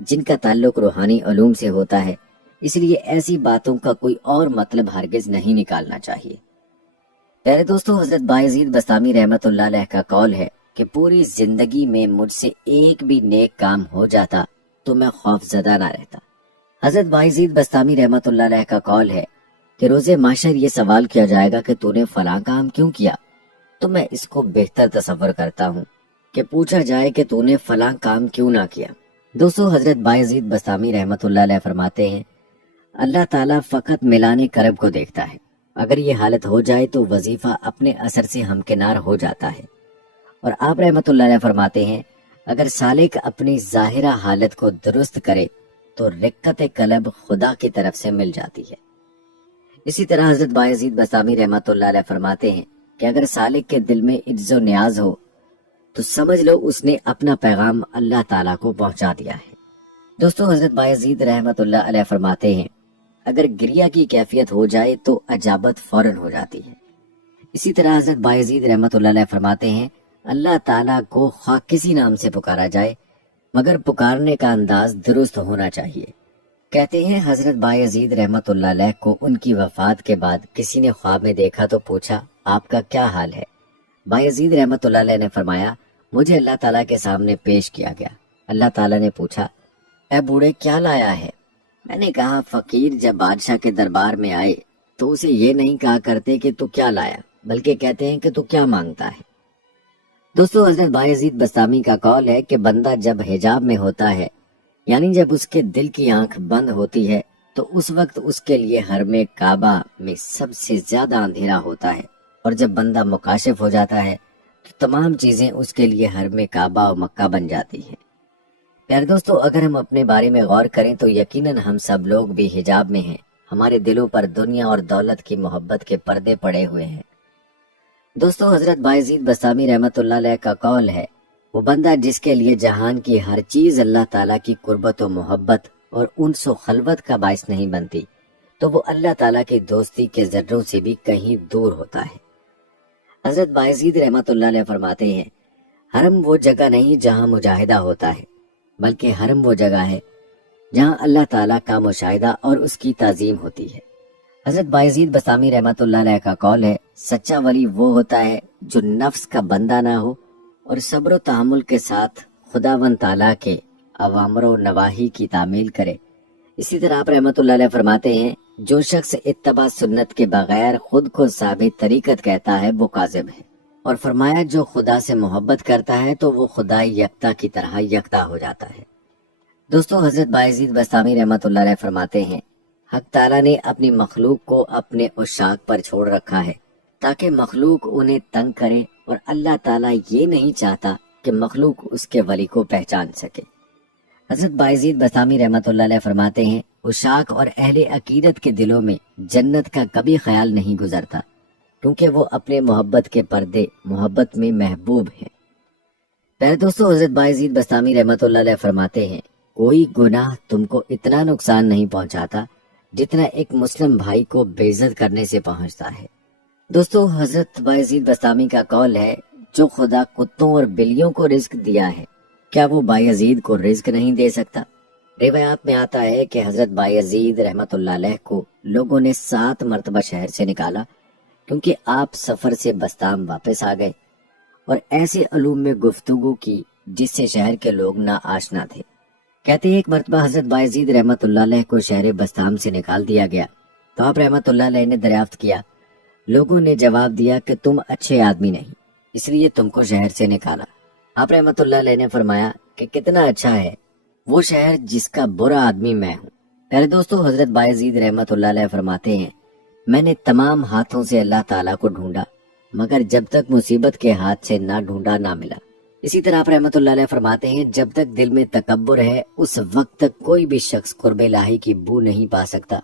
جن کا تعلق روحانی علوم سے ہوتا ہے، اس لیے ایسی باتوں کا کوئی اور مطلب ہرگز نہیں نکالنا چاہیے۔ پیارے دوستو، حضرت بایزید بسطامی رحمت اللہ علیہ کا قول ہے کہ پوری زندگی میں مجھ سے ایک بھی نیک کام ہو جاتا تو میں خوف زدہ نہ رہتا۔ حضرت بایزید بسطامی رحمت اللہ علیہ کا قول ہے کہ روز محشر یہ سوال کیا جائے گا کہ تو نے فلاں کام کیوں کیا، تو میں اس کو بہتر تصور کرتا ہوں کہ پوچھا جائے کہ تو نے فلاں کام کیوں نہ کیا۔ دوستو، حضرت بایزید بسطامی رحمت اللہ علیہ فرماتے ہیں، اللہ تعالیٰ فقط ملانے کرب کو دیکھتا ہے، اگر یہ حالت ہو جائے تو وظیفہ اپنے اثر سے ہمکنار ہو جاتا ہے۔ اور آپ رحمت اللہ علیہ فرماتے ہیں، اگر سالک اپنی ظاہرہ حالت کو درست کرے تو رقت قلب خدا کی طرف سے مل جاتی ہے۔ اسی طرح حضرت بایزید بسطامی رحمت اللہ علیہ فرماتے ہیں کہ اگر سالک کے دل میں عجز و نیاز ہو تو سمجھ لو اس نے اپنا پیغام اللہ تعالیٰ کو پہنچا دیا ہے۔ دوستو، حضرت بایزید رحمت اللہ علیہ فرماتے ہیں، اگر گریہ کی کیفیت ہو جائے تو اجابت فوراً ہو جاتی ہے۔ اسی طرح حضرت بایزید رحمت اللہ علیہ فرماتے ہیں، اللہ تعالیٰ کو خواہ کسی نام سے پکارا جائے مگر پکارنے کا انداز درست ہونا چاہیے۔ کہتے ہیں حضرت بایزید رحمت اللہ علیہ کو ان کی وفات کے بعد کسی نے خواب میں دیکھا تو پوچھا، آپ کا کیا حال ہے؟ بایزید رحمت اللہ علیہ نے فرمایا، مجھے اللہ تعالیٰ کے سامنے پیش کیا گیا۔ اللہ تعالیٰ نے پوچھا، اے بوڑھے کیا لایا ہے؟ میں نے کہا، فقیر جب بادشاہ کے دربار میں آئے تو اسے یہ نہیں کہا کرتے کہ تو کیا لایا، بلکہ کہتے ہیں کہ تو کیا مانگتا ہے۔ دوستو حضرت بایزید بسطامی کا قول ہے کہ بندہ جب حجاب میں ہوتا ہے، یعنی جب اس کے دل کی آنکھ بند ہوتی ہے، تو اس وقت اس کے لیے حرم کعبہ میں سب سے زیادہ اندھیرا ہوتا ہے، اور جب بندہ مکاشف ہو جاتا ہے تو تمام چیزیں اس کے لیے حرم کعبہ و مکہ بن جاتی ہیں۔ پیارے دوستو، اگر ہم اپنے بارے میں غور کریں تو یقیناً ہم سب لوگ بھی حجاب میں ہیں، ہمارے دلوں پر دنیا اور دولت کی محبت کے پردے پڑے ہوئے ہیں۔ دوستو حضرت بایزید بسطامی رحمت اللہ علیہ کا قول ہے، وہ بندہ جس کے لیے جہان کی ہر چیز اللہ تعالیٰ کی قربت و محبت اور انس و خلوت کا باعث نہیں بنتی، تو وہ اللہ تعالیٰ کی دوستی کے ذروں سے بھی کہیں دور ہوتا ہے۔ حضرت بایزید رحمت اللہ علیہ فرماتے ہیں، حرم وہ جگہ نہیں جہاں مجاہدہ ہوتا ہے، بلکہ حرم وہ جگہ ہے جہاں اللہ تعالیٰ کا مشاہدہ اور اس کی تعظیم ہوتی ہے۔ حضرت بایزید بسطامی رحمت اللہ علیہ کا قول ہے، سچا ولی وہ ہوتا ہے جو نفس کا بندہ نہ ہو اور صبر و تحمل کے ساتھ خداوند تعالیٰ کے اوامر و نواہی کی تعمیل کرے۔ اسی طرح آپ رحمت اللہ علیہ فرماتے ہیں، جو شخص اتباع سنت کے بغیر خود کو ثابت طریقت کہتا ہے وہ کاذب ہے، اور فرمایا جو خدا سے محبت کرتا ہے تو وہ خدا یکتا کی طرح یکتا ہو جاتا ہے۔ دوستو حضرت بایزید بسطامی رحمت اللہ علیہ فرماتے ہیں، حق تعالیٰ نے اپنی مخلوق کو اپنے عشاق پر چھوڑ رکھا ہے تاکہ مخلوق انہیں تنگ کرے، اور اللہ تعالیٰ یہ نہیں چاہتا کہ مخلوق اس کے ولی کو پہچان سکے۔ حضرت بایزید بسطامی رحمت اللہ علیہ فرماتے ہیں، عشاق اور اہل عقیدت کے دلوں میں جنت کا کبھی خیال نہیں گزرتا، کیونکہ وہ اپنے محبت کے پردے محبت میں محبوب ہیں۔ پہلے دوستو حضرت بایزید بسطامی رحمت اللہ علیہ فرماتے ہیں، کوئی گناہ تم کو اتنا نقصان نہیں پہنچاتا جتنا ایک مسلم بھائی کو بے عزت کرنے سے پہنچتا ہے۔ دوستو حضرت بایزید بسطامی کا قول ہے، جو خدا کتوں اور بلیوں کو رزق دیا ہے، کیا وہ بایزید کو رزق نہیں دے سکتا؟ روایات میں آتا ہے کہ حضرت بایزید رحمت اللہ علیہ کو لوگوں نے 7 مرتبہ شہر سے نکالا، کیونکہ آپ سفر سے بستام واپس آ گئے اور ایسے علوم میں گفتگو کی جس سے شہر کے لوگ نا آشنا تھے۔ کہتے ہیں ایک مرتبہ حضرت بایزید رحمت اللہ علیہ کو شہر بستام سے نکال دیا گیا تو آپ رحمت اللہ علیہ نے دریافت کیا، لوگوں نے جواب دیا کہ تم اچھے آدمی نہیں، اس لیے تم کو شہر سے نکالا۔ آپ رحمت اللہ علیہ نے فرمایا کہ کتنا اچھا ہے وہ شہر جس کا برا آدمی میں ہوں۔ پہلے دوستو حضرت بایزید رحمت اللہ علیہ فرماتے ہیں، میں نے تمام ہاتھوں سے اللہ تعالیٰ کو ڈھونڈا، مگر جب تک مصیبت کے ہاتھ سے نہ ڈھونڈا نہ ملا۔ اسی طرح آپ رحمت اللہ علیہ فرماتے ہیں، جب تک دل میں تکبر ہے اس وقت تک کوئی بھی شخص قرب الہی کی بو نہیں پا سکتا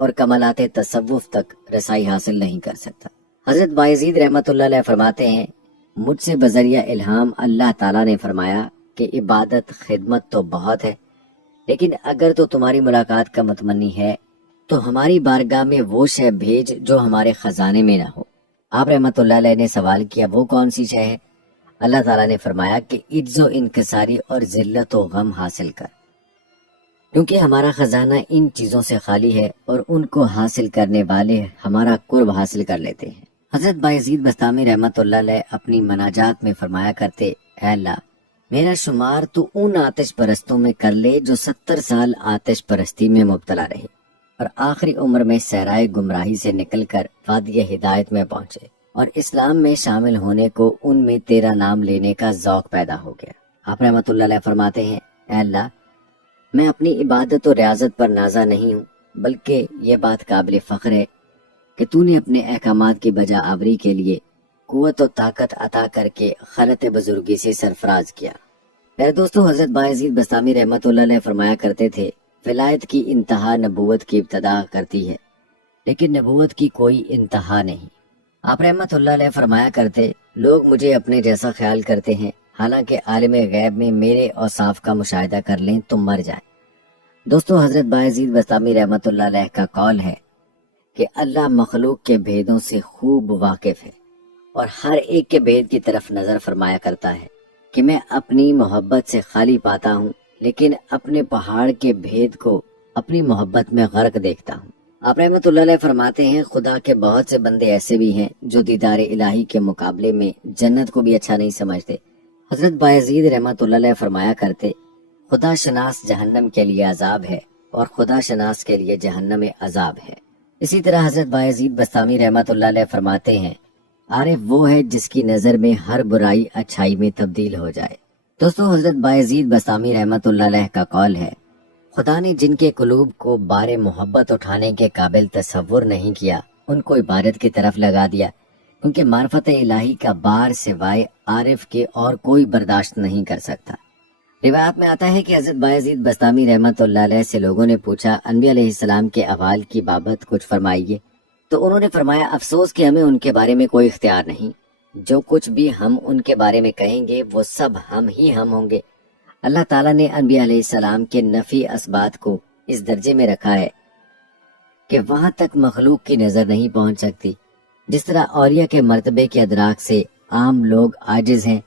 اور کمالات تصوف تک رسائی حاصل نہیں کر سکتا۔ حضرت بایزید رحمت اللہ علیہ فرماتے ہیں، مجھ سے بذریعہ الہام اللہ تعالیٰ نے فرمایا کہ عبادت خدمت تو بہت ہے، لیکن اگر تو تمہاری ملاقات کا متمنی ہے تو ہماری بارگاہ میں وہ شے بھیج جو ہمارے خزانے میں نہ ہو۔ آپ رحمت اللہ علیہ نے سوال کیا، وہ کون سی شے ہے؟ اللہ تعالیٰ نے فرمایا کہ عجز و انکساری اور ذلت و غم حاصل کر، کیونکہ ہمارا خزانہ ان چیزوں سے خالی ہے اور ان کو حاصل کرنے والے ہمارا قرب حاصل کر لیتے ہیں۔ حضرت بایزید بسطامی رحمت اللہ علیہ اپنی مناجات میں فرمایا کرتے، اے اللہ میرا شمار تو ان آتش پرستوں میں کر لے جو 70 سال آتش پرستی میں مبتلا رہے اور آخری عمر میں صحرائے گمراہی سے نکل کر وادی ہدایت میں پہنچے، اور اسلام میں شامل ہونے کو ان میں تیرا نام لینے کا ذوق پیدا ہو گیا۔ آپ رحمت اللہ علیہ فرماتے ہیں، اے اللہ میں اپنی عبادت و ریاضت پر نازا نہیں ہوں، بلکہ یہ بات قابل فخر ہے کہ تو نے اپنے احکامات کی بجا آوری کے لیے قوت و طاقت عطا کر کے خلط بزرگی سے سرفراز کیا۔ میرے دوستو حضرت بایزید بسطامی رحمت اللہ علیہ فرمایا کرتے تھے، ولایت کی انتہا نبوت کی ابتدا کرتی ہے، لیکن نبوت کی کوئی انتہا نہیں۔ آپ رحمت اللہ علیہ فرمایا کرتے، لوگ مجھے اپنے جیسا خیال کرتے ہیں، حالانکہ عالم غیب میں میرے اوصاف کا مشاہدہ کر لیں تو مر جائیں۔ دوستو حضرت بایزید بسطامی رحمت اللہ علیہ کا قول ہے کہ اللہ مخلوق کے بھیدوں سے خوب واقف ہے اور ہر ایک کے بھید کی طرف نظر فرمایا کرتا ہے کہ میں اپنی محبت سے خالی پاتا ہوں، لیکن اپنے پہاڑ کے بھید کو اپنی محبت میں غرق دیکھتا ہوں۔ آپ رحمت اللہ علیہ فرماتے ہیں، خدا کے بہت سے بندے ایسے بھی ہیں جو دیدار الہی کے مقابلے میں جنت کو بھی اچھا نہیں سمجھتے۔ حضرت بایزید رحمت اللہ علیہ فرمایا کرتے، خدا شناس جہنم کے لیے عذاب ہے اور خدا شناس کے لیے جہنم عذاب ہے۔ اسی طرح حضرت بایزید بسطامی رحمت اللہ علیہ فرماتے ہیں، عارف وہ ہے جس کی نظر میں ہر برائی اچھائی میں تبدیل ہو جائے۔ دوستو، حضرت بایزید بسطامی رحمت اللہ علیہ کا قول ہے، خدا نے جن کے قلوب کو بار محبت اٹھانے کے قابل تصور نہیں کیا ان کو عبادت کی طرف لگا دیا، کیونکہ معرفت الہی کا بار سوائے عارف کے اور کوئی برداشت نہیں کر سکتا۔ روایات میں آتا ہے کہ حضرت بایزید بسطامی رحمت اللہ علیہ سے لوگوں نے پوچھا، انبیاء علیہ السلام کے احوال کی بابت کچھ فرمائیے، تو انہوں نے فرمایا، افسوس کہ ہمیں ان کے بارے میں کوئی اختیار نہیں، جو کچھ بھی ہم ان کے بارے میں کہیں گے وہ سب ہم ہوں گے۔ اللہ تعالیٰ نے انبیاء علیہ السلام کے نفی اسبات کو اس درجے میں رکھا ہے کہ وہاں تک مخلوق کی نظر نہیں پہنچ سکتی، جس طرح اولیاء کے مرتبے کے ادراک سے عام لوگ عاجز ہیں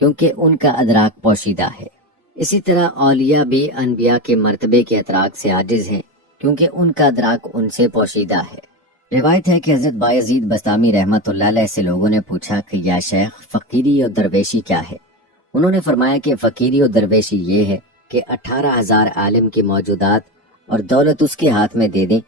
کیونکہ ان کا ادراک پوشیدہ ہے، اسی طرح اولیاء بھی انبیاء کے مرتبے کے ادراک سے عاجز ہیں کیونکہ ان کا ادراک ان سے پوشیدہ ہے۔ روایت ہے کہ حضرت بایزید بسطامی رحمت اللہ علیہ سے لوگوں نے پوچھا کہ یا شیخ، فقیری اور درویشی کیا ہے؟ انہوں نے فرمایا کہ فقیری اور درویشی یہ ہے کہ 18,000 عالم کی موجودات اور دولت اس کے ہاتھ میں دے دیں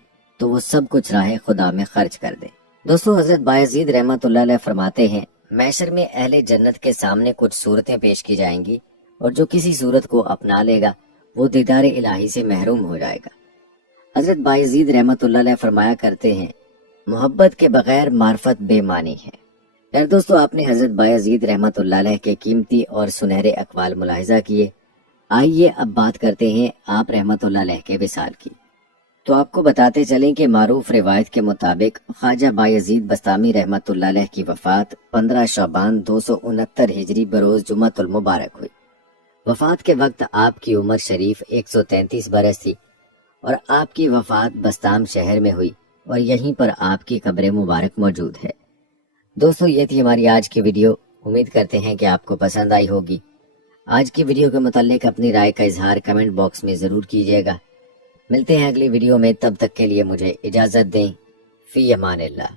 تو وہ سب کچھ راہ خدا میں خرچ کر دے۔ دوستو، حضرت بایزید رحمت اللہ علیہ فرماتے ہیں، محشر میں اہل جنت کے سامنے کچھ صورتیں پیش کی جائیں گی، اور جو کسی صورت کو اپنا لے گا وہ دیدار الہی سے محروم ہو جائے گا۔ حضرت بایزید رحمت اللہ علیہ فرمایا کرتے ہیں، محبت کے بغیر معرفت بے معنی ہے۔ پھر دوستو، آپ نے حضرت بایزید رحمت اللہ علیہ کے قیمتی اور سنہرے اقوال ملاحظہ کیے۔ آئیے اب بات کرتے ہیں آپ رحمت اللہ علیہ کے وصال کی۔ تو آپ کو بتاتے چلیں کہ معروف روایت کے مطابق خواجہ بایزید بسطامی رحمت اللہ علیہ کی وفات 15 شعبان 269 ہجری بروز جمعۃ المبارک ہوئی۔ وفات کے وقت آپ کی عمر شریف 133 برس تھی، اور آپ کی وفات بستام شہر میں ہوئی، اور یہیں پر آپ کی قبر مبارک موجود ہے۔ دوستو، یہ تھی ہماری آج کی ویڈیو، امید کرتے ہیں کہ آپ کو پسند آئی ہوگی۔ آج کی ویڈیو کے متعلق اپنی رائے کا اظہار کمنٹ باکس میں ضرور کیجیے گا۔ ملتے ہیں اگلی ویڈیو میں، تب تک کے لیے مجھے اجازت دیں۔ فی امان اللہ۔